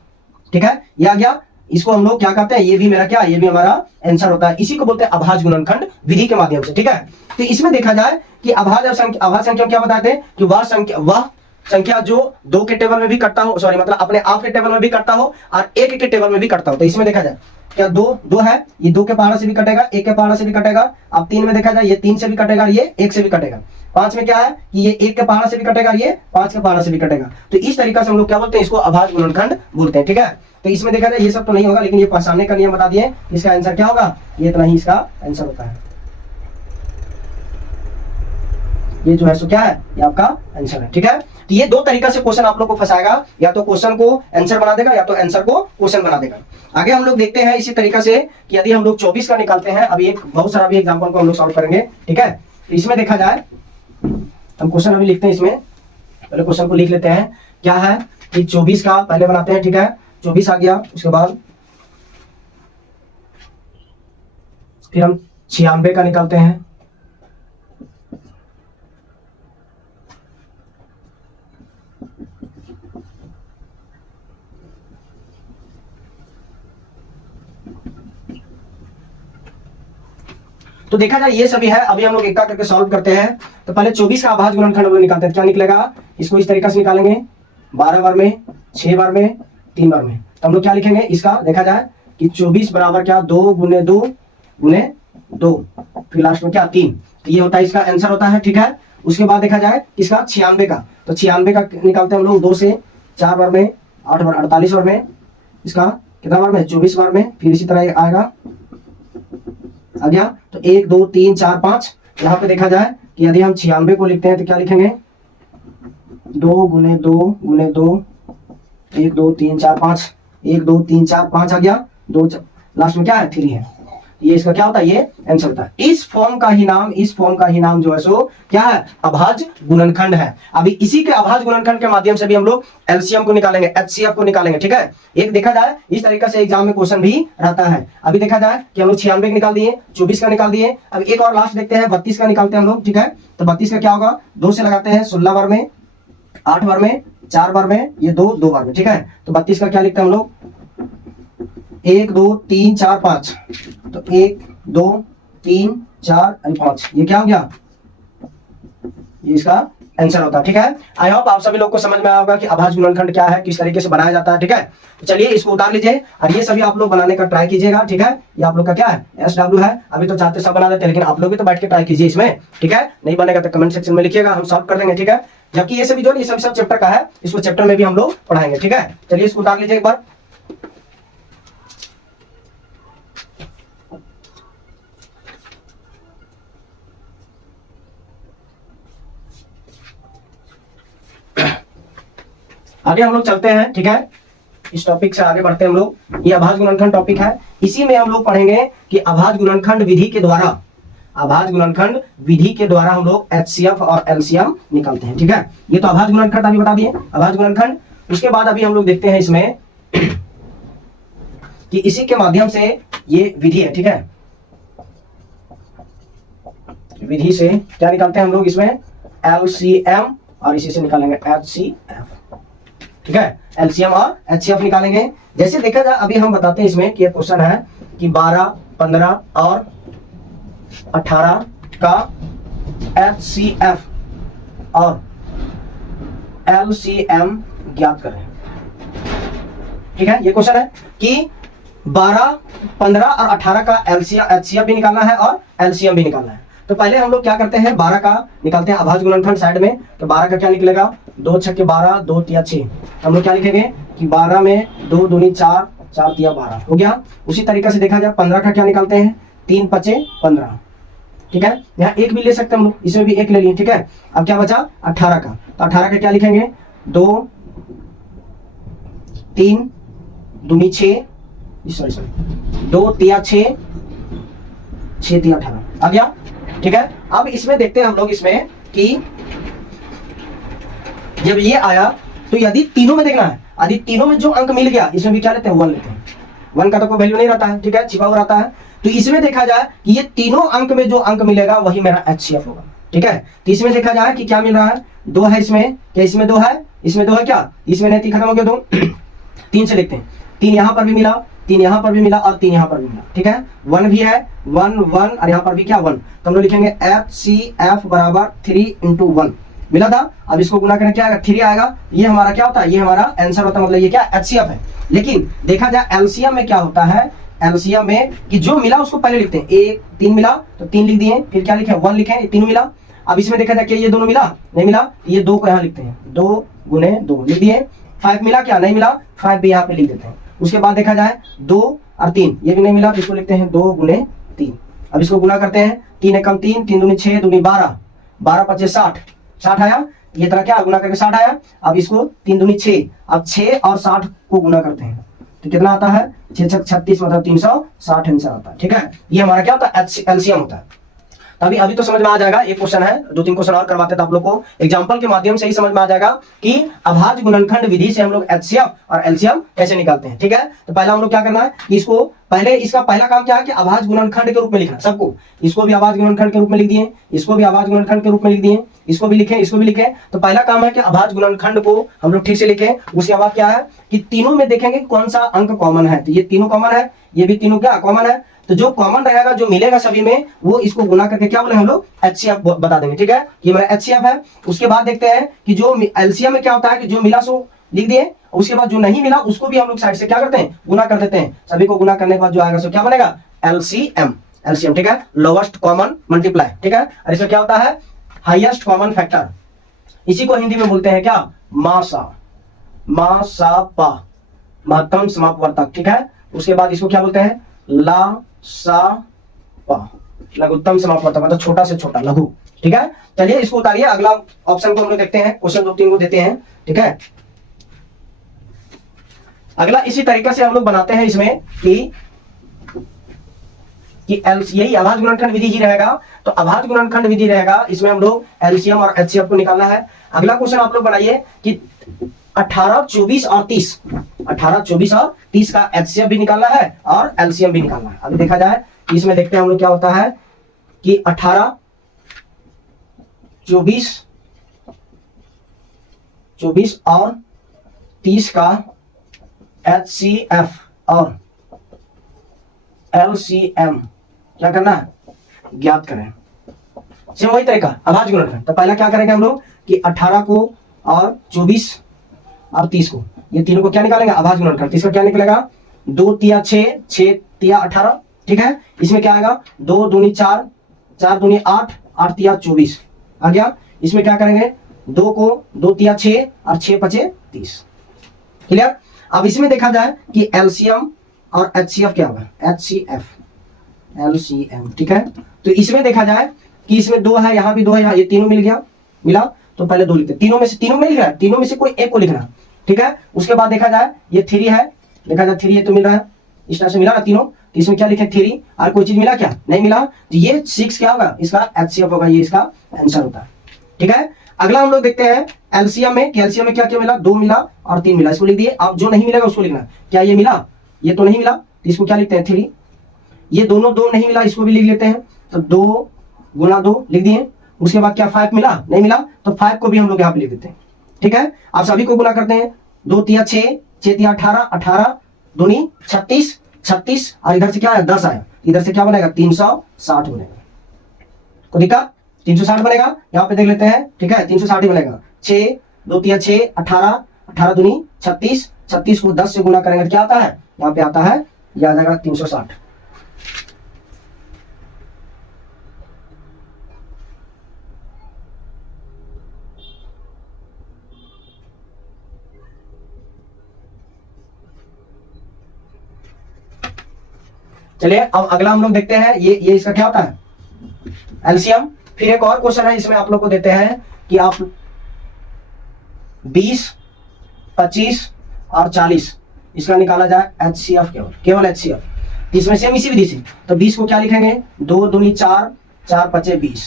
ठीक है, ये आ गया। इसको हम लोग क्या कहते हैं, ये भी मेरा क्या, ये भी हमारा आंसर होता है। इसी को बोलते हैं अभाज्य गुणनखंड विधि के माध्यम से, ठीक है। तो इसमें देखा जाए कि अभाज्य संख्या क्या बताते हैं कि वह संख्या जो 2 के टेबल में भी कटता हो, सॉरी मतलब अपने आप के टेबल में भी कटता हो और 1 के टेबल में भी कटता हो। तो इसमें देखा जाए क्या 2 है, ये 2 के पहाड़ा से भी कटेगा, 1 के पहाड़ा से भी कटेगा। अब 3 में देखा जाए ये 3 से भी कटेगा, ये 1 से भी कटेगा। 5 में क्या है कि ये 1 के पहाड़ा से भी कटेगा, ये 5 के पहाड़ा से भी कटेगा। तो इस तरीके से हम लोग क्या बोलते हैं, इसको अभाज्य गुणनखंड बोलते हैं, ठीक है। तो इसमें देखा जाए ये सब तो नहीं होगा, लेकिन ये पहचानने का नियम बता दिए, इसका आंसर क्या होगा, ये इतना ही इसका आंसर होता है। ये जो है सो क्या है, ये आपका आंसर है। ठीक है, तो ये दो तरीका से क्वेश्चन आप लोग को फंसाएगा, या तो क्वेश्चन को आंसर बना देगा या तो आंसर को क्वेश्चन बना देगा। आगे हम लोग देखते हैं इसी तरीका से कि यदि हम लोग 24 का निकालते हैं, अभी एक बहुत सारा भी एग्जांपल को हम लोग सॉल्व करेंगे। ठीक है, तो इसमें देखा जाए, हम क्वेश्चन अभी लिखते हैं, इसमें पहले क्वेश्चन को लिख लेते हैं। क्या है कि 24 का पहले बनाते हैं। ठीक है, 24 आ गया, उसके बाद फिर हम 96 का निकालते हैं। तो देखा जाए ये सभी है, अभी हम लोग एक करके सॉल्व करते हैं। तो पहले 24 का अभाज्य गुणनखंड हम लोग निकालते हैं। क्या निकलेगा, इसको इस तरीके से निकालेंगे, 12 बार में, 6 बार में, 3 बार में। तो हम लोग क्या लिखेंगे, इसका देखा जाए कि 24 बराबर क्या, 2 गुने 2 गुने 2, फिर लास्ट में क्या 3। तो ये होता है इसका आंसर होता है। ठीक है, उसके बाद देखा जाए इसका 96 का, तो 96 का निकालते हैं हम लोग 2 से 4 बार में, 8 बार 48 बार में, इसका कितना बार में, 24 बार में, फिर इसी तरह आएगा, आ गया। तो 1 2 3 4 5। यहाँ पे देखा जाए कि यदि हम 96 को लिखते हैं तो क्या लिखेंगे, 2 गुने 2 गुने 2, 1 2 3 4 5, 1 2 3 4 5 आ गया, 2 लास्ट में क्या है 3 है। ये इसका क्या होता है, ये आंसर होता है। इस फॉर्म का ही नाम जो है सो क्या है, अभाज्य गुणनखंड है। अभी इसी के अभाज्य गुणनखंड के माध्यम से भी हम लोग एलसीएम को निकालेंगे, एचसीएफ को निकालेंगे। ठीक है, एक देखा जाए इस तरीके से एग्जाम में क्वेश्चन भी रहता है। अभी देखा जाए कि हम लोग 96 निकाल दिए, 24 का निकाल दिए। अब एक और लास्ट देखते हैं, 32 का निकालते हैं हम लोग। ठीक है, तो 32 का क्या होगा, 2 से लगाते हैं, 16 बार में, 8 बार में, 4 बार में, ये 2 बार में। ठीक है, तो 32 का क्या लिखते हैं हम लोग, 1 2 3 4 5, तो 1 2 3 4 5, ये क्या हो गया, ये इसका आंसर होता है। ठीक है, आई होप आप सभी लोग को समझ में आया होगा कि अभाज्य गुणनखंड क्या है, किस तरीके से बनाया जाता है। ठीक है, तो चलिए इसको उतार लीजिए और ये सभी आप लोग बनाने का ट्राई कीजिएगा। ठीक है, ये आप लोग का क्या है, SW है। अभी तो चाहते सब बना देते हैं, लेकिन आप लोग भी तो बैठ के ट्राई कीजिए इसमें। ठीक है, नहीं बनेगा तो कमेंट सेक्शन में लिखिएगा, हम सॉल्व कर देंगे। ठीक है, जबकि ये सभी जो ये सब चैप्टर का है, इसको चैप्टर में भी हम लोग पढ़ाएंगे। ठीक है, चलिए इसको उतार लीजिए एक बार। आगे हम लोग चलते हैं। ठीक है, इस टॉपिक से आगे बढ़ते हैं हम लोग। ये अभाज्य गुणनखंड टॉपिक है, इसी में हम लोग पढ़ेंगे कि अभाज्य गुणनखंड विधि के द्वारा, अभाज्य गुणनखंड विधि के द्वारा हम लोग एचसीएफ और एलसीएम निकालते हैं। ठीक है, ये तो अभाज्य गुणनखंड अभी बता दिए, अभाज्य गुणनखंड। उसके बाद अभी हम लोग देखते हैं इसमें कि इसी के माध्यम से ये विधि है। ठीक है, विधि से क्या निकालते हैं हम लोग, इसमें एलसीएम और इसी से निकालेंगे एचसीएफ। ठीक है, एलसीएम और एचसीएफ निकालेंगे। जैसे देखा जाए अभी हम बताते हैं इसमें कि ये क्वेश्चन है कि 12, 15 और 18 का एचसीएफ और एलसीएम ज्ञात करें। ठीक है, ये क्वेश्चन है कि 12, 15 और 18 का एचसीएफ भी निकालना है और एलसीएम भी निकालना है। तो पहले हम लोग क्या करते हैं, 12 का निकालते हैं अभाज्य गुणनखंड साइड में। तो 12 का क्या निकलेगा, 2 छक्के 12, 2 तिया 6। हम लोग क्या लिखेंगे कि 12 में 2 दूनी 4, 4 तिया 12 हो गया। उसी तरीके से देखा जाए 15 का क्या निकालते हैं, 3 पचे 15। ठीक है, यहाँ एक भी ले सकते हैं हम लोग, इसमें भी एक ले लिए। ठीक है, अब क्या बचा 18 का, तो 18 का क्या लिखेंगे, 2 3 दूनी 6, सॉरी 2 तिया 6, 6 तिया 18 आ गया। ठीक है, अब इसमें देखते हैं हम लोग इसमें कि जब ये आया तो यदि तीनों में देखना है, यदि तीनों में जो अंक मिल गया, इसमें भी क्या लेते हैं, 1 लेते हैं। 1 का तो कोई वैल्यू नहीं रहता है। ठीक है, छिपा हुआ रहता है। तो इसमें देखा जाए कि ये तीनों अंक में जो अंक मिलेगा वही मेरा एचसीएफ होगा। ठीक है, तो इसमें देखा जाए कि क्या मिल रहा है, 2 है इसमें, क्या इसमें 2 है, इसमें 2 है क्या, इसमें नहीं, 3 खत्म हो गया, 2 3 से लिखते हैं, 3 यहां पर भी मिला, 3 यहां पर भी मिला और 3 यहां पर भी मिला। ठीक है, 1 भी है, 1 1 और यहां पर भी क्या 1। तो हम लोग लिखेंगे एचसीएफ बराबर 3 × 1 मिला था। अब इसको गुना करने क्या आएगा, 3 आएगा। ये हमारा क्या होता है, ये हमारा आंसर होता है, मतलब ये क्या एचसीएफ है। लेकिन देखा जाए एलसीएम में क्या होता है, एलसीएम में कि जो मिला उसको पहले लिखते हैं। 1 3 मिला तो 3 लिख दिए, फिर क्या लिखे 1 लिखे, 3 मिला। अब इसमें देखा जाए कि ये दोनों मिला, नहीं मिला, ये 2 को यहाँ लिखते हैं, 2 गुने 2 लिख दिए। 5 मिला क्या, नहीं मिला, 5 भी यहाँ पे लिख देते हैं। उसके बाद देखा जाए 2 और 3, ये भी नहीं मिला, तो इसको लिखते हैं 2 गुने 3। अब इसको गुना करते हैं, 3 एकम 3, 3 दूनी 6, दूनी 12, 12 25 60, 60 आया, ये तरह क्या गुना करके 60 आया। अब इसको 3 दूनी 6, अब 6 और 60 को गुना करते हैं तो कितना आता है 6 6 36, मतलब 360 आंसर आता है। ठीक है, ये हमारा क्या होता है एलसीएम होता है। तभी अभी तो समझ में आ जाएगा, एक क्वेश्चन है, 2-3 क्वेश्चन और करवाते हैं तो आप लोग को एग्जांपल के माध्यम से ही समझ में आ जाएगा कि अभाज्य गुणनखंड विधि से हम लोग एचसीएफ और एलसीएम कैसे निकालते हैं। ठीक है, तो पहला हम लोग क्या करना है कि इसको पहले, इसका पहला काम क्या है कि अभाज्य गुणनखंड के रूप में लिखना सबको। इसको भी अभाज्य गुणनखंड के रूप में लिख दिए, इसको भी अभाज्य गुणनखंड के रूप में लिख दिए, इसको भी लिखें, इसको भी लिखें। तो पहला काम है कि अभाज्य गुणनखंड को हम लोग ठीक से लिखें। उसके बाद क्या है कि तीनों में देखेंगे कौन सा अंक कॉमन है, तो ये तीनों कॉमन है, ये भी तीनों क्या कॉमन है। तो जो कॉमन रहेगा, जो मिलेगा सभी में, वो इसको गुना करके क्या बोले हम लोग एचसीएफ बता देंगे। ठीक है, ये मेरा एचसीएफ है। उसके बाद देखते हैं कि जो एलसीएम में क्या होता है कि जो मिला सो लिख दिए, उसके बाद जो नहीं मिला उसको भी हम लोग साइड से क्या करते हैं गुना कर देते हैं। सभी को गुना करने के बाद जो आएगा सो क्या बनेगा एलसीएम, एलसीएम। ठीक है, लोवेस्ट कॉमन मल्टीप्लाई। ठीक है, और इसमें क्या होता है हाईएस्ट कॉमन फैक्टर, इसी को हिंदी में बोलते हैं क्या मासा, मासापा, महत्तम समापवर्तक। ठीक है, उसके बाद इसको क्या बोलते हैं ला सा पा, लघुत्तम समापवर्तक, मतलब छोटा से छोटा लघु। ठीक है, चलिए इसको उतारिए, अगला ऑप्शन को हम लोग देखते हैं, क्वेश्चन 2-3 को देते हैं। ठीक है, अगला इसी तरीके से हम लोग बनाते हैं इसमें कि यही अभाज्य गुणनखंड विधि ही रहेगा। तो अभाज्य गुणनखंड विधि रहेगा, इसमें हम लोग एलसीएम और एचसीएफ को निकालना है। अगला क्वेश्चन आप लोग बनाइए कि 18 24 और 30, 18 24 और 30 का एचसीएफ भी निकालना है और एलसीएम भी निकालना है। अभी देखा जाए इसमें देखते हैं हम लोग क्या होता है कि 18 24 और 30 का एचसीएफ और एलसीएम क्या करना है ज्ञात करें। सेम वही तरीका अभाज्य गुणनखंड। तो पहला क्या करेंगे हम लोग कि 18 को और 24 और 30 को, ये तीनों को क्या निकालेंगे अभाज्य गुणनखंड। 30 का क्या निकलेगा 2 तिया 6, 6 तिया 18। ठीक है, इसमें क्या आएगा 2 दूनी 4, 4 दूनी 8, 8 तिया 24 आ गया। इसमें क्या करेंगे 2 को 2 तिया 6 और 6 पचे 30। क्लियर। अब इसमें देखा जाए कि एलसीएम और एचसीएफ क्या होगा एचसीएफ एलसीएम। ठीक है, तो इसमें देखा जाए कि इसमें 2 है, यहाँ भी 2 है, यहाँ ये तीनों मिल गया, मिला तो पहले 2 लिखते हैं। तीनों में से तीनों मिल गया, तीनों में से कोई एक को लिखना। ठीक है, उसके बाद देखा जाए ये 3 है, देखा जाए 3 ये तो मिल रहा है, इस तरह से मिला ना तीनों। तो इसमें क्या लिखे 3 और कोई चीज मिला क्या नहीं मिला, तो ये 6 क्या होगा इसका एचसीएफ होगा, ये इसका आंसर होता है। ठीक है, अगला हम लोग देखते हैं एलसीएम में, एलसीएम में क्या क्या मिला 2 मिला और 3 मिला, इसको लिख दिए। अब जो नहीं मिलेगा उसको लिखना, क्या ये मिला, ये तो नहीं मिला, तो इसको क्या लिखते हैं 3। ये दोनों 2 नहीं मिला, इसको भी लिख लेते हैं, तो 2 गुना 2 लिख दिए। उसके बाद क्या 5 मिला नहीं मिला, तो 5 को भी हम लोग यहाँ पे लिख देते हैं। ठीक है, आप सभी को गुना करते हैं, 2 तिया 6, 6 तिया 18, 18 दूनी 36, 36 और इधर से क्या है 10 आया, इधर से क्या बनेगा 360 बनेगा। कोई दिक्कत 360 बनेगा, यहाँ पे देख लेते हैं। ठीक है, 360 ही बनेगा। 6 2 तिया 6, 18, 18 दूनी 36, 36 को 10 से गुना करेंगे तो क्या आता है यहाँ पे आता है, यह आ जाएगा 360। चलिए अब अगला हम लोग देखते हैं, ये इसका क्या होता है एलसीएम। फिर एक और क्वेश्चन है, इसमें आप लोग को देते हैं कि आप 20, 25 और 40 इसका निकाला जाए एचसीएफ, केवल एचसीएफ। इसमें सेम इसी विधि से, तो 20 को क्या लिखेंगे 2 दूनी 4, 4 पचे 20।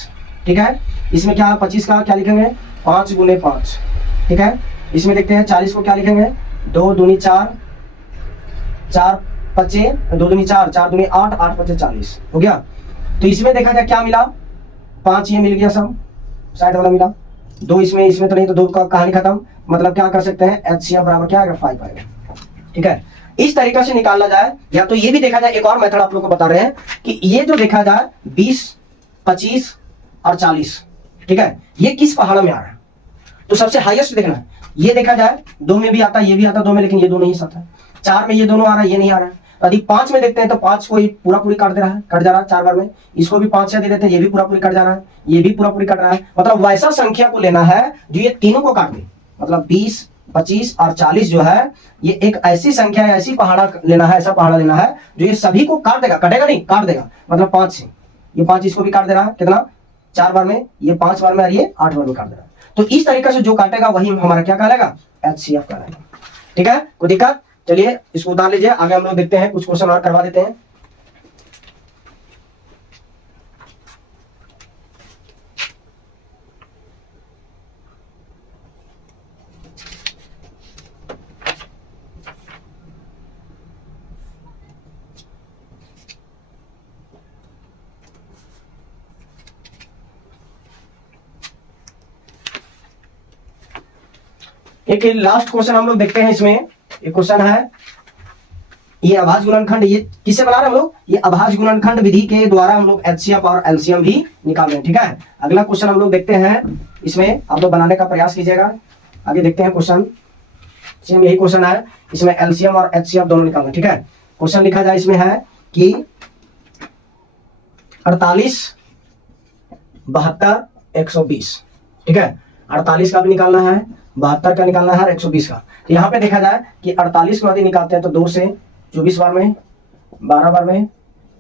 ठीक है, इसमें क्या 25 का क्या लिखेंगे 5 गुने 5। ठीक है, इसमें देखते हैं 40 को क्या लिखेंगे 2 दूनी 4, 4 पचे 2 दूनी 4, 4 दूनी 8, 8 पचे 40 हो गया। तो इसमें देखा जाए क्या मिला 5 ये मिल गया, सब साइड वाला मिला। 2 इसमें तो नहीं, तो 2 का कहानी खत्म। मतलब क्या कर सकते हैं एचसीएफ बराबर क्या आएगा 5 आएगा। ठीक है, इस तरीके से निकालना जाए, या तो ये भी देखा जाए, एक और मेथड आप लोग को बता रहे हैं कि ये जो देखा जाए 20, 25 और 40। ठीक है, ये किस पहाड़ में आ रहा है, तो सबसे हाईएस्ट देखना है। ये देखा जाए 2 में भी आता है, ये भी आता है 2 में, लेकिन ये 2 नहीं आता है। 4 में ये दोनों आ रहा है, ये नहीं आ रहा है। यदि 5 में देखते हैं तो 5 को पूरा पूरी काट दे रहा है, कट जा रहा है 4 बार में। इसको भी 5 से दे देते हैं, ये भी पूरा पूरी कट जा रहा है, ये भी पूरा पूरी कट रहा है। मतलब वैसा संख्या को लेना है जो ये तीनों को काट दे। मतलब 20, 25 और 40 जो है ये एक ऐसी संख्या है, ऐसी पहाड़ा लेना है, ऐसा पहाड़ा लेना है जो ये सभी को काट देगा, कटेगा नहीं काट देगा। मतलब 5 से ये 5 इसको भी काट दे रहा है, कितना 4 बार में, ये 5 बार में और ये 8 बार में काट दे रहा है। तो इस तरीके से जो काटेगा वही हमारा क्या कहलाएगा, HCF कहलाएगा। ठीक है, कोई दिक्कत? चलिए इसको उतार लीजिए, आगे हम लोग देखते हैं, कुछ क्वेश्चन और करवा देते हैं। एक लास्ट क्वेश्चन हम लोग देखते हैं इसमें। एक क्वेश्चन है, ये अभाज्य गुणनखंड, ये किससे बना रहे हैं हम लोग, ये अभाज्य गुणनखंड विधि के द्वारा हम लोग HCF और LCM भी निकाल रहे हैं। ठीक है, अगला क्वेश्चन हम लोग देखते हैं, इसमें आप लोग बनाने का प्रयास कीजिएगा। आगे देखते हैं क्वेश्चन, सेम यही क्वेश्चन है, इसमें LCM और HCF दोनों निकालना। ठीक है, क्वेश्चन लिखा जाए इसमें है कि 48, 72, 120। ठीक है, 48 का भी निकालना है, 72 का निकालना है और 120 का। तो यहाँ पे देखा जाए कि 48 को यदि निकालते हैं तो 2 से 24 बार में, 12 बार में,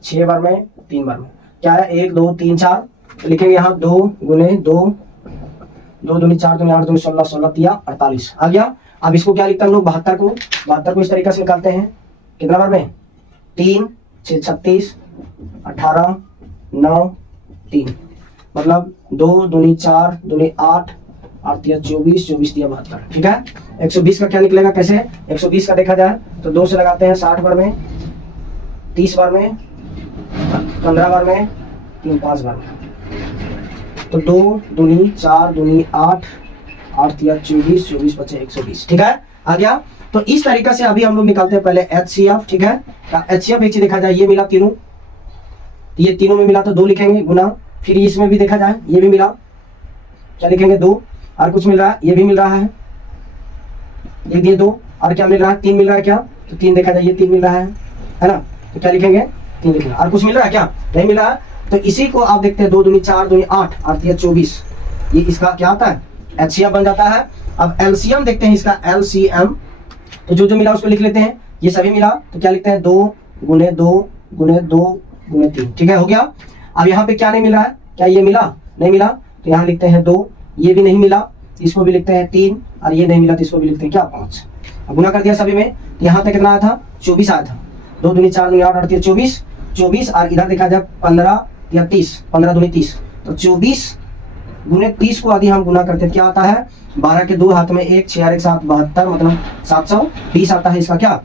6 बार में, 3 बार में, क्या है 1 2 3 4, तो लिखेंगे यहाँ 2 गुने 2, 2 दूनी 4 दूनी 8 दूनी 16, 16 तिया 48 आ गया। अब इसको क्या लिखते हैं हम लोग, 72 को इस तरीके से निकालते हैं, कितना बार में, 3 6 36, 18 9 3, मतलब 2 दूनी 4 दूनी 8, 8 तिया 24, 24 तिया 72। ठीक है, 120 का क्या निकलेगा, कैसे 120 का देखा जाए तो 2 से लगाते हैं 60 बार में, 30 बार में, 15 बार में, 3 5 बार में, तो 2 दूनी 4 दूनी 8, 8 तिया 24, 24 बचे 120। ठीक है, आ गया। तो इस तरीके से अभी हम लोग निकालते हैं पहले HCF। ठीक है, HCF एक चीज देखा जाए, ये मिला तीनों, ये तीनों में मिला तो 2 लिखेंगे गुना, फिर इसमें भी देखा जाए ये भी मिला, क्या लिखेंगे 2, और कुछ मिल रहा है, ये भी मिल रहा है, ये दिए 2, और क्या मिल रहा है 3 मिल रहा है, क्या तो 3 देखा जाए, ये 3 मिल रहा है ना, तो क्या लिखेंगे 3 लिखेंगे, और कुछ मिल रहा है क्या, नहीं मिल रहा है। तो इसी को आप देखते हैं 2 दूनी 4 दूनी 8, 8 तिया 24, ये इसका क्या आता है, HCF बन जाता है। अब LCM देखते हैं इसका, LCM, तो जो जो मिला उसको लिख लेते हैं, ये सभी मिला तो क्या लिखते हैं 2 गुने 2 गुने 2 गुने 3। ठीक है, हो गया। अब यहाँ पे क्या नहीं मिल रहा है, क्या ये मिला, नहीं मिला, तो यहाँ लिखते हैं 2, ये भी नहीं मिला, इसको भी लिखते हैं 3, और ये नहीं मिला तो इसको भी लिखते हैं क्या 5। अब गुना कर दिया सभी में, तो यहाँ तक कितना आया था 24 आया था, 2 दूनी 4 दूनी 8, 8 तिया 24, 24, और इधर देखा जाए 15 या 30, 15 दूनी 30, तो 24 गुने 30 को यदि हम गुना करते हैं क्या आता है, 12 के 2 हाथ में 1, 6 और 1 7, 72, मतलब 720 आता है इसका क्या,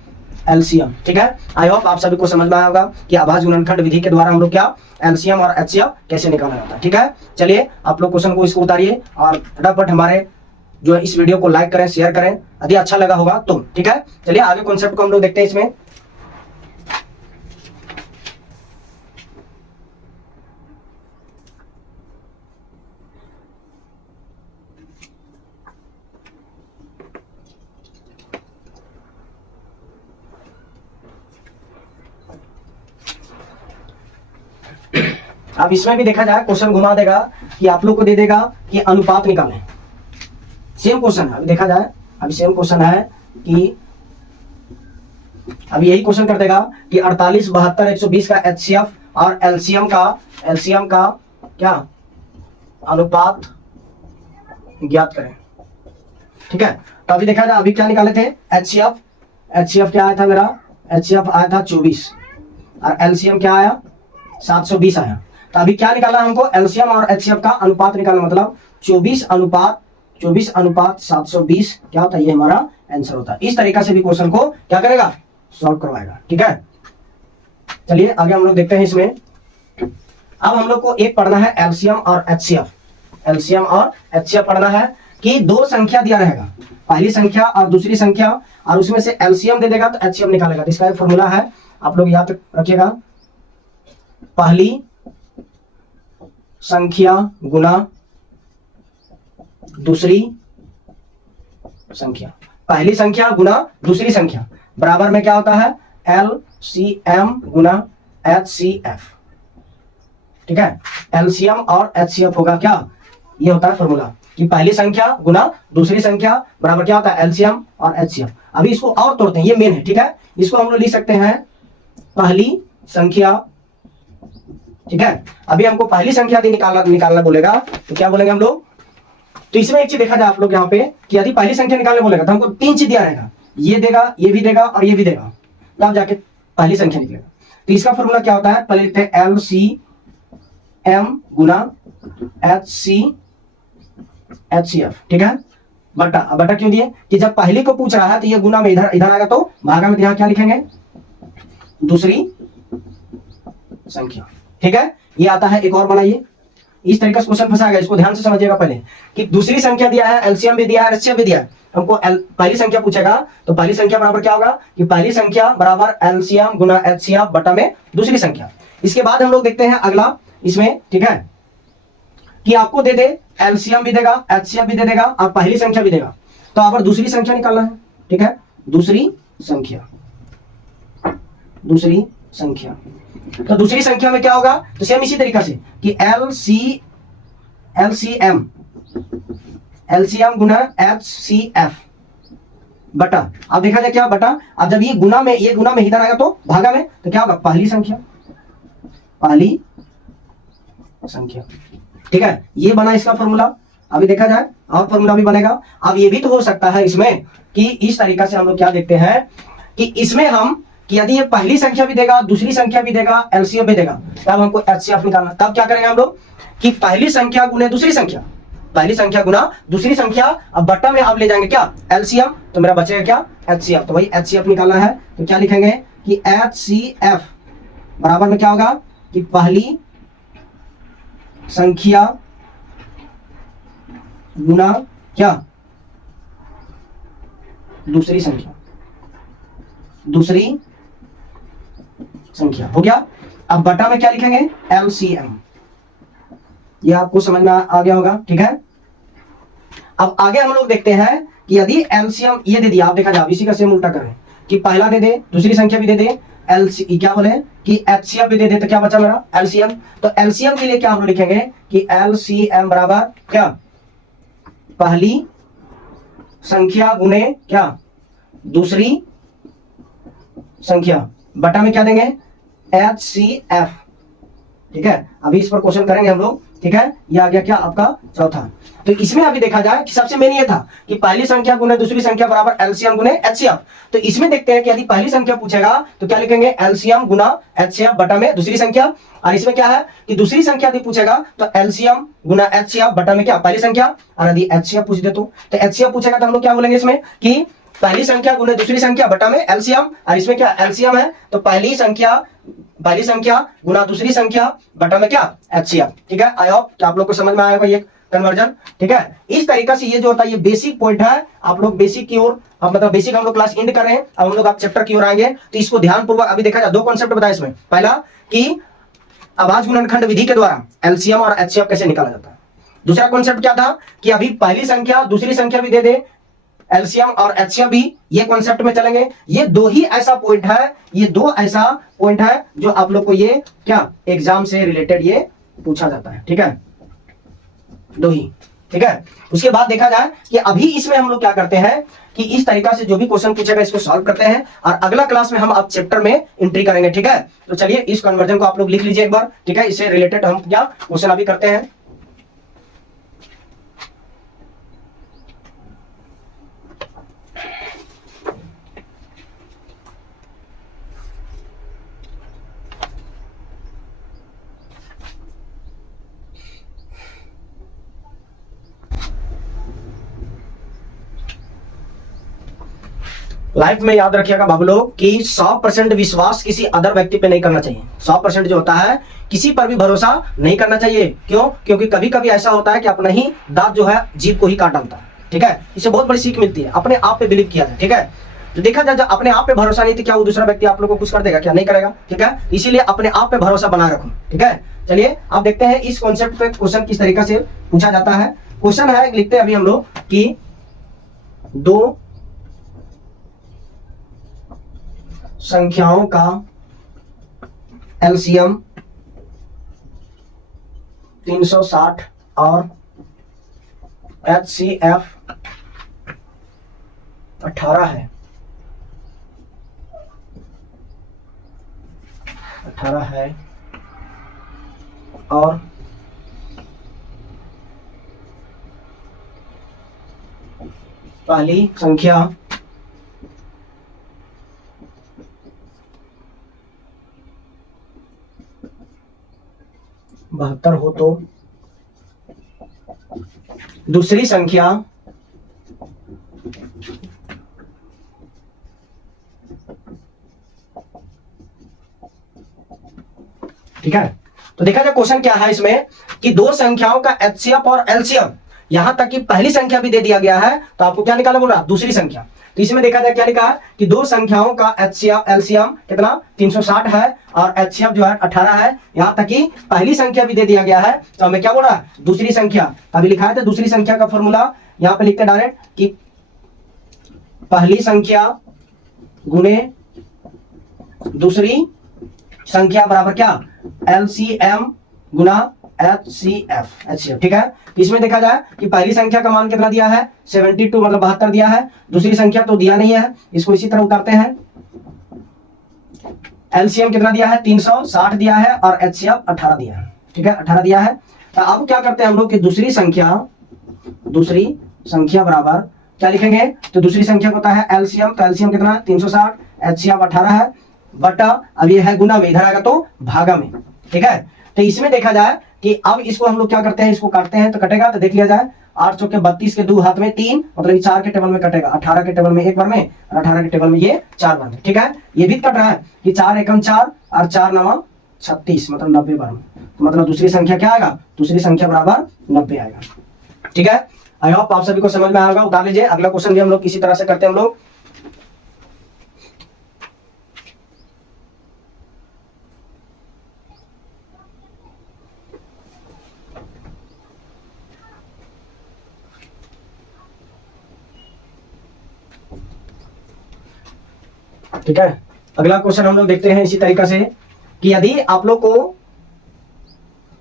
LCM। ठीक है, आई होप आप सभी को समझ में आया होगा कि अभाज्य गुणनखंड विधि के द्वारा हम लोग क्या LCM और HCF कैसे निकाला जाता है। ठीक है, चलिए आप लोग क्वेश्चन को इसको उतारिए और फटाफट हमारे जो इस वीडियो को लाइक करें, शेयर करें यदि अच्छा लगा होगा तो। ठीक है, चलिए आगे कॉन्सेप्ट को हम लोग देखते हैं इसमें। अब इसमें भी देखा जाए, क्वेश्चन घुमा देगा कि आप लोग को दे देगा कि अनुपात निकालें, सेम क्वेश्चन है। अभी देखा जाए, अभी सेम क्वेश्चन है कि अभी यही क्वेश्चन कर देगा कि 48, 72, 120 का HCF और LCM का क्या अनुपात ज्ञात करें। ठीक है, तो अभी देखा जाए, अभी क्या निकाले थे HCF क्या आया था मेरा, HCF आया था 24, और LCM क्या आया 720 आया। तो अभी क्या निकालना है हमको, LCM और HCF का अनुपात निकालना, मतलब 24 अनुपात 720 क्या होता है, ये हमारा आंसर होता है। इस तरीके से भी क्वेश्चन को क्या करेगा, सॉल्व करवाएगा। ठीक है, चलिए आगे हम लोग देखते हैं इसमें। अब हम लोग को एक पढ़ना है LCM और HCF पढ़ना है कि 2 संख्या दिया रहेगा, पहली संख्या और दूसरी संख्या, और उसमें से LCM दे देगा तो HCF निकालेगा। तो इसका एक फॉर्मूला है, आप लोग याद रखिएगा, पहली संख्या गुना दूसरी संख्या, पहली संख्या गुना दूसरी संख्या बराबर में क्या होता है, LCM गुना HCF। ठीक है, LCM और HCF होगा क्या, ये होता है फॉर्मूला कि पहली संख्या गुना दूसरी संख्या बराबर क्या होता है, LCM और HCF। अभी इसको और तोड़ते हैं, ये मेन है। ठीक है, इसको हम लोग लिख सकते हैं पहली संख्या ठीक है। अभी हमको पहली संख्या यदि निकालना बोलेगा तो क्या बोलेंगे हम लोग। तो इसमें एक चीज देखा जाए आप लोग यहाँ पे कि यदि पहली संख्या निकालने बोलेगा तो हमको 3 चीज दिया रहेगा, ये देगा, ये भी देगा और ये भी देगा, तब जाके पहली संख्या निकलेगा। तो इसका फॉर्मूला क्या होता है, पहले लिखते हैं LCM गुना HCF, ठीक है। बटा क्यों दिए कि जब पहली को पूछ रहा है तो ये गुना में इधर आएगा तो भागा में यहाँ क्या लिखेंगे, दूसरी संख्या, ठीक है। ये आता है। एक और बनाइए, इस तरीके से क्वेश्चन फंसाएगा, इसको ध्यान से समझिएगा पहले कि दूसरी संख्या दिया है, एलसीएम भी दिया है, एचसीएफ भी दिया है, हमको पहली संख्या पूछेगा तो पहली संख्या बराबर क्या होगा कि पहली संख्या बराबर एलसीएम गुना एचसीएफ बटा में दूसरी संख्या। इसके बाद हम लोग देखते हैं अगला इसमें, ठीक है, कि आपको दे दे एलसीएम भी देगा, एचसीएफ भी दे देगा और पहली संख्या भी देगा, तो आप दूसरी संख्या निकालना है, ठीक है। दूसरी संख्या तो दूसरी संख्या में क्या होगा, तो सेम इसी तरीका से कि एलसीएम गुना एचसीएफ बटा, अब देखा जाए क्या बटा, अब जब ये गुना में इधर आएगा तो भागा में, तो क्या होगा पहली संख्या, ठीक है। ये बना इसका फॉर्मूला। अभी देखा जाए और फॉर्मूला भी बनेगा। अब ये भी तो हो सकता है इसमें कि इस तरीका से हम लोग क्या देखते हैं कि इसमें हम कि यदि ये पहली संख्या भी देगा, दूसरी संख्या भी देगा, एलसीएम भी देगा, तब हमको एचसीएफ निकालना। तब क्या करेंगे हम लोग कि पहली संख्या गुने दूसरी संख्या, अब बट्टा में आप ले जाएंगे क्या एलसीएम, तो मेरा बचेगा क्या एचसीएफ, तो वही एचसीएफ निकालना है। तो क्या लिखेंगे कि एचसीएफ बराबर में क्या होगा कि पहली संख्या गुना क्या दूसरी संख्या हो गया। अब बटा में क्या लिखेंगे एलसीएम, ये आपको समझ में आ गया होगा, ठीक है। अब आगे हम लोग देखते हैं कि यदि एलसीएम ये दे दिया, आप देखा जाए इसी का सेम उल्टा करें कि पहला दे दे, दूसरी संख्या भी दे दे, एलसी क्या बोले कि एचसीएफ भी दे दे, तो क्या बचा मेरा एलसीएम। तो एलसीएम के लिए क्या हम लोग लिखेंगे कि एलसीएम बराबर क्या पहली संख्या गुने क्या दूसरी संख्या बटा में क्या देंगे एचसीएफ, ठीक है। अभी इस पर क्वेश्चन करेंगे हम लोग, ठीक है। ये आ गया क्या आपका चौथा। तो इसमें अभी देखा जाए कि सबसे मेन ये था कि पहली संख्या गुने दूसरी संख्या बराबर एलसीएम गुने एचसीएफ। तो इसमें देखते हैं कि यदि पहली संख्या पूछेगा तो क्या लिखेंगे एलसीएम गुना एचसीएफ बटा में दूसरी संख्या, और इसमें क्या है कि दूसरी संख्या यदि पूछेगा तो एलसीएम गुना एचसीएफ बटा में क्या पहली संख्या, और यदि एचसीएफ पूछ दे तो एचसीएफ पूछेगा तो हम लोग क्या बोलेंगे इसमें कि पहली संख्या गुने दूसरी संख्या बटा में एलसीएम, और इसमें क्या एलसीएम है तो पहली संख्या गुना दूसरी संख्या बटा में क्या एचसीएफ, ठीक है। आई होप कि आप लोग को समझ में आएगा ये कन्वर्जन, ठीक है। इस तरीका से ये जो होता है ये बेसिक पॉइंट है। आप लोग बेसिक की ओर, मतलब बेसिक हम लोग क्लास एंड कर रहे हैं, अब हम लोग आप चैप्टर की ओर आएंगे। तो इसको ध्यानपूर्वक अभी देखा जाए, दो कॉन्सेप्ट बताया इसमें। पहला कि अभाज्य गुणनखंड विधि के द्वारा एलसीएम और एचसीएफ कैसे निकाला जाता है। दूसरा कॉन्सेप्ट क्या था कि अभी पहली संख्या दूसरी संख्या भी दे दे, एलसीएम और एचसीएफ भी, ये कॉन्सेप्ट में चलेंगे। ये दो ऐसा पॉइंट है जो आप लोग को ये क्या एग्जाम से रिलेटेड ये पूछा जाता है, ठीक है। दो ही, ठीक है। उसके बाद देखा जाए कि अभी इसमें हम लोग क्या करते हैं कि इस तरीका से जो भी क्वेश्चन पूछेगा इसको सॉल्व करते हैं, और अगला क्लास में हम अब चैप्टर में एंट्री करेंगे, ठीक है। तो चलिए इस कन्वर्जन को आप लोग लिख लीजिए एक बार, ठीक है। इससे रिलेटेड हम क्या क्वेश्चन अभी करते हैं। लाइफ में याद रखिएगा बाबू लोग कि 100% विश्वास किसी अदर व्यक्ति पे नहीं करना चाहिए। 100% जो होता है किसी पर भी भरोसा नहीं करना चाहिए। क्यों? क्योंकि कभी कभी ऐसा होता है कि अपना ही दांत जो है जीभ को ही काट डालता है, ठीक है। इससे बहुत बड़ी सीख मिलती है, अपने आप पे बिलीव किया जाए, ठीक है। तो देखा जाए जब अपने आप पे भरोसा नहीं तो क्या वो दूसरा व्यक्ति आप लोग को कुछ कर देगा? क्या नहीं करेगा, ठीक है। इसीलिए अपने आप पे भरोसा बनाए रखो, ठीक है। चलिए आप देखते हैं इस कॉन्सेप्ट पे क्वेश्चन किस तरीके से पूछा जाता है। क्वेश्चन है, लिखते हैं अभी हम लोग कि दो संख्याओं का एलसीएम 360 और एचसीएफ 18 है। 18 है और पहली संख्या बहत्तर हो तो दूसरी संख्या ठीक है। तो देखा जाए क्वेश्चन क्या है इसमें कि दो संख्याओं का एचसीएफ और एलसीएम, यहां तक कि पहली संख्या भी दे दिया गया है, तो आपको क्या निकालना बोल रहा है, दूसरी संख्या। तो इसमें देखा जाए क्या लिखा है कि दो संख्याओं का एचसीएफ एलसीएम कितना 360 है और एचसीएफ जो है 18 है, यहां तक कि पहली संख्या भी दे दिया गया है, तो हमें क्या बोल रहा है, दूसरी संख्या। अभी लिखा है तो दूसरी संख्या का फॉर्मूला यहां पे लिखते डायरेक्ट कि पहली संख्या गुने दूसरी संख्या बराबर क्या, एलसीएम गुना एचसीएफ, ठीक है। इसमें देखा जाए कि पहली संख्या का मान कितना दिया है 72 मतलब 72 दिया है, दूसरी संख्या तो दिया नहीं है, इसको इसी तरह उतारते हैं। एलसीएम कितना दिया है 360 दिया है और एचसीएफ 18 दिया है, ठीक है, 18 दिया है। तो अब क्या करते हैं हम लोग कि दूसरी संख्या बराबर क्या लिखेंगे, तो दूसरी संख्या होता है एलसीएम, तो एलसीएम कितना 360, एचसीएफ 18 है, बटा अब ये है गुना में, इधर आएगा तो भागा में, ठीक है। तो इसमें देखा जाए कि अब इसको हम लोग क्या करते हैं, इसको काटते हैं तो कटेगा, तो देख लिया जाए 8 चौके 32 के 2 हाथ में 3 मतलब 4 के टेबल में कटेगा, 18 के टेबल में एक बार में और 18 के टेबल में ये 4 बार में, ठीक है। ये भी कट रहा है कि 4 एकम 4 और 4 नवा 36 मतलब 90 बार में, तो मतलब दूसरी संख्या क्या आएगा, दूसरी संख्या बराबर 90 आएगा, ठीक है। आई होप आप सभी को समझ में आएगा। उतार लीजिए, अगला क्वेश्चन भी हम लोग इसी तरह से करते हैं हम लोग। ठीक है, अगला क्वेश्चन हम लोग देखते हैं इसी तरीका से कि यदि आप लोग को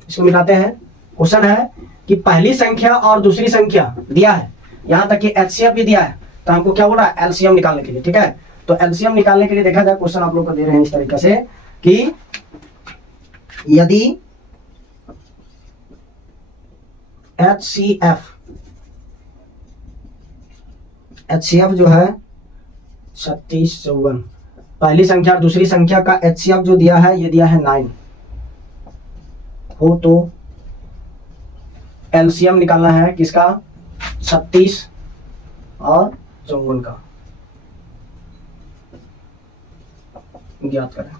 इसको मिलाते हैं, क्वेश्चन है कि पहली संख्या और दूसरी संख्या दिया है, यहां तक कि एचसीएफ भी दिया है, तो हमको क्या बोल रहा है एलसीएम निकालने के लिए, ठीक है। तो एलसीएम निकालने के लिए देखा जाए क्वेश्चन आप लोग को दे रहे हैं इस तरीका से कि यदि एचसीएफ जो है 36 54, पहली संख्या और दूसरी संख्या का एचसीएफ जो दिया है ये दिया है 9 हो, तो एलसीएम निकालना है किसका 36 और 54 का, ज्ञात करें,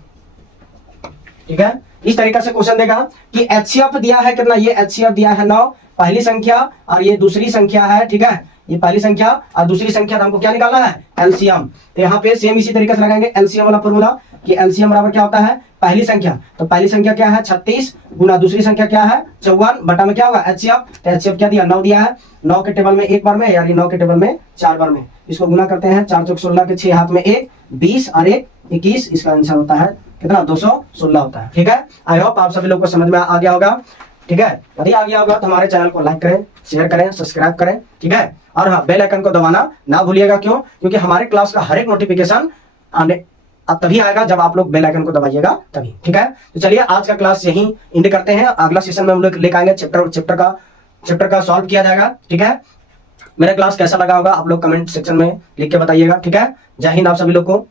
ठीक है। इस तरीका से क्वेश्चन देगा कि एचसीएफ दिया है कितना, ये एचसीएफ दिया है 9, पहली संख्या और ये दूसरी संख्या है, ठीक है, ये पहली संख्या और दूसरी संख्या हमको क्या निकालना है एलसीएम। तो यहाँ पे सेम इसी तरीके से लगाएंगे एलसीएम वाला फॉर्मूला कि एलसीएम बराबर क्या होता है पहली संख्या, तो पहली संख्या क्या है 36 गुना दूसरी संख्या क्या है 54 बटा में क्या होगा एचसीएफ, तो एचसीएफ क्या दिया 9 दिया है, 9 के टेबल में एक बार में यानी 9 के टेबल में 4 बार में, इसको गुना करते हैं 4 चौक 16 के 6 हाथ में 1 20 और 1 21, इसका आंसर होता है कितना 216 होता है, ठीक है। आई होप आप सभी लोग को समझ में आ गया होगा, ठीक है। यदि आ गया होगा तो हमारे चैनल को लाइक करें, शेयर करें, सब्सक्राइब करें, ठीक है। और हाँ, बेल आइकन को दबाना ना भूलिएगा, क्यों, क्योंकि हमारे क्लास का हर एक नोटिफिकेशन अब तभी आएगा जब आप लोग बेल आइकन को दबाइएगा तभी, ठीक है। तो चलिए आज का क्लास यहीं एंड करते हैं, अगला सेशन में हम लोग लेकर आएंगे चैप्टर का सॉल्व किया जाएगा, ठीक है। मेरा क्लास कैसा लगा होगा आप लोग कमेंट सेक्शन में लिख के बताइएगा, ठीक है। जय हिंद आप सभी लोग को।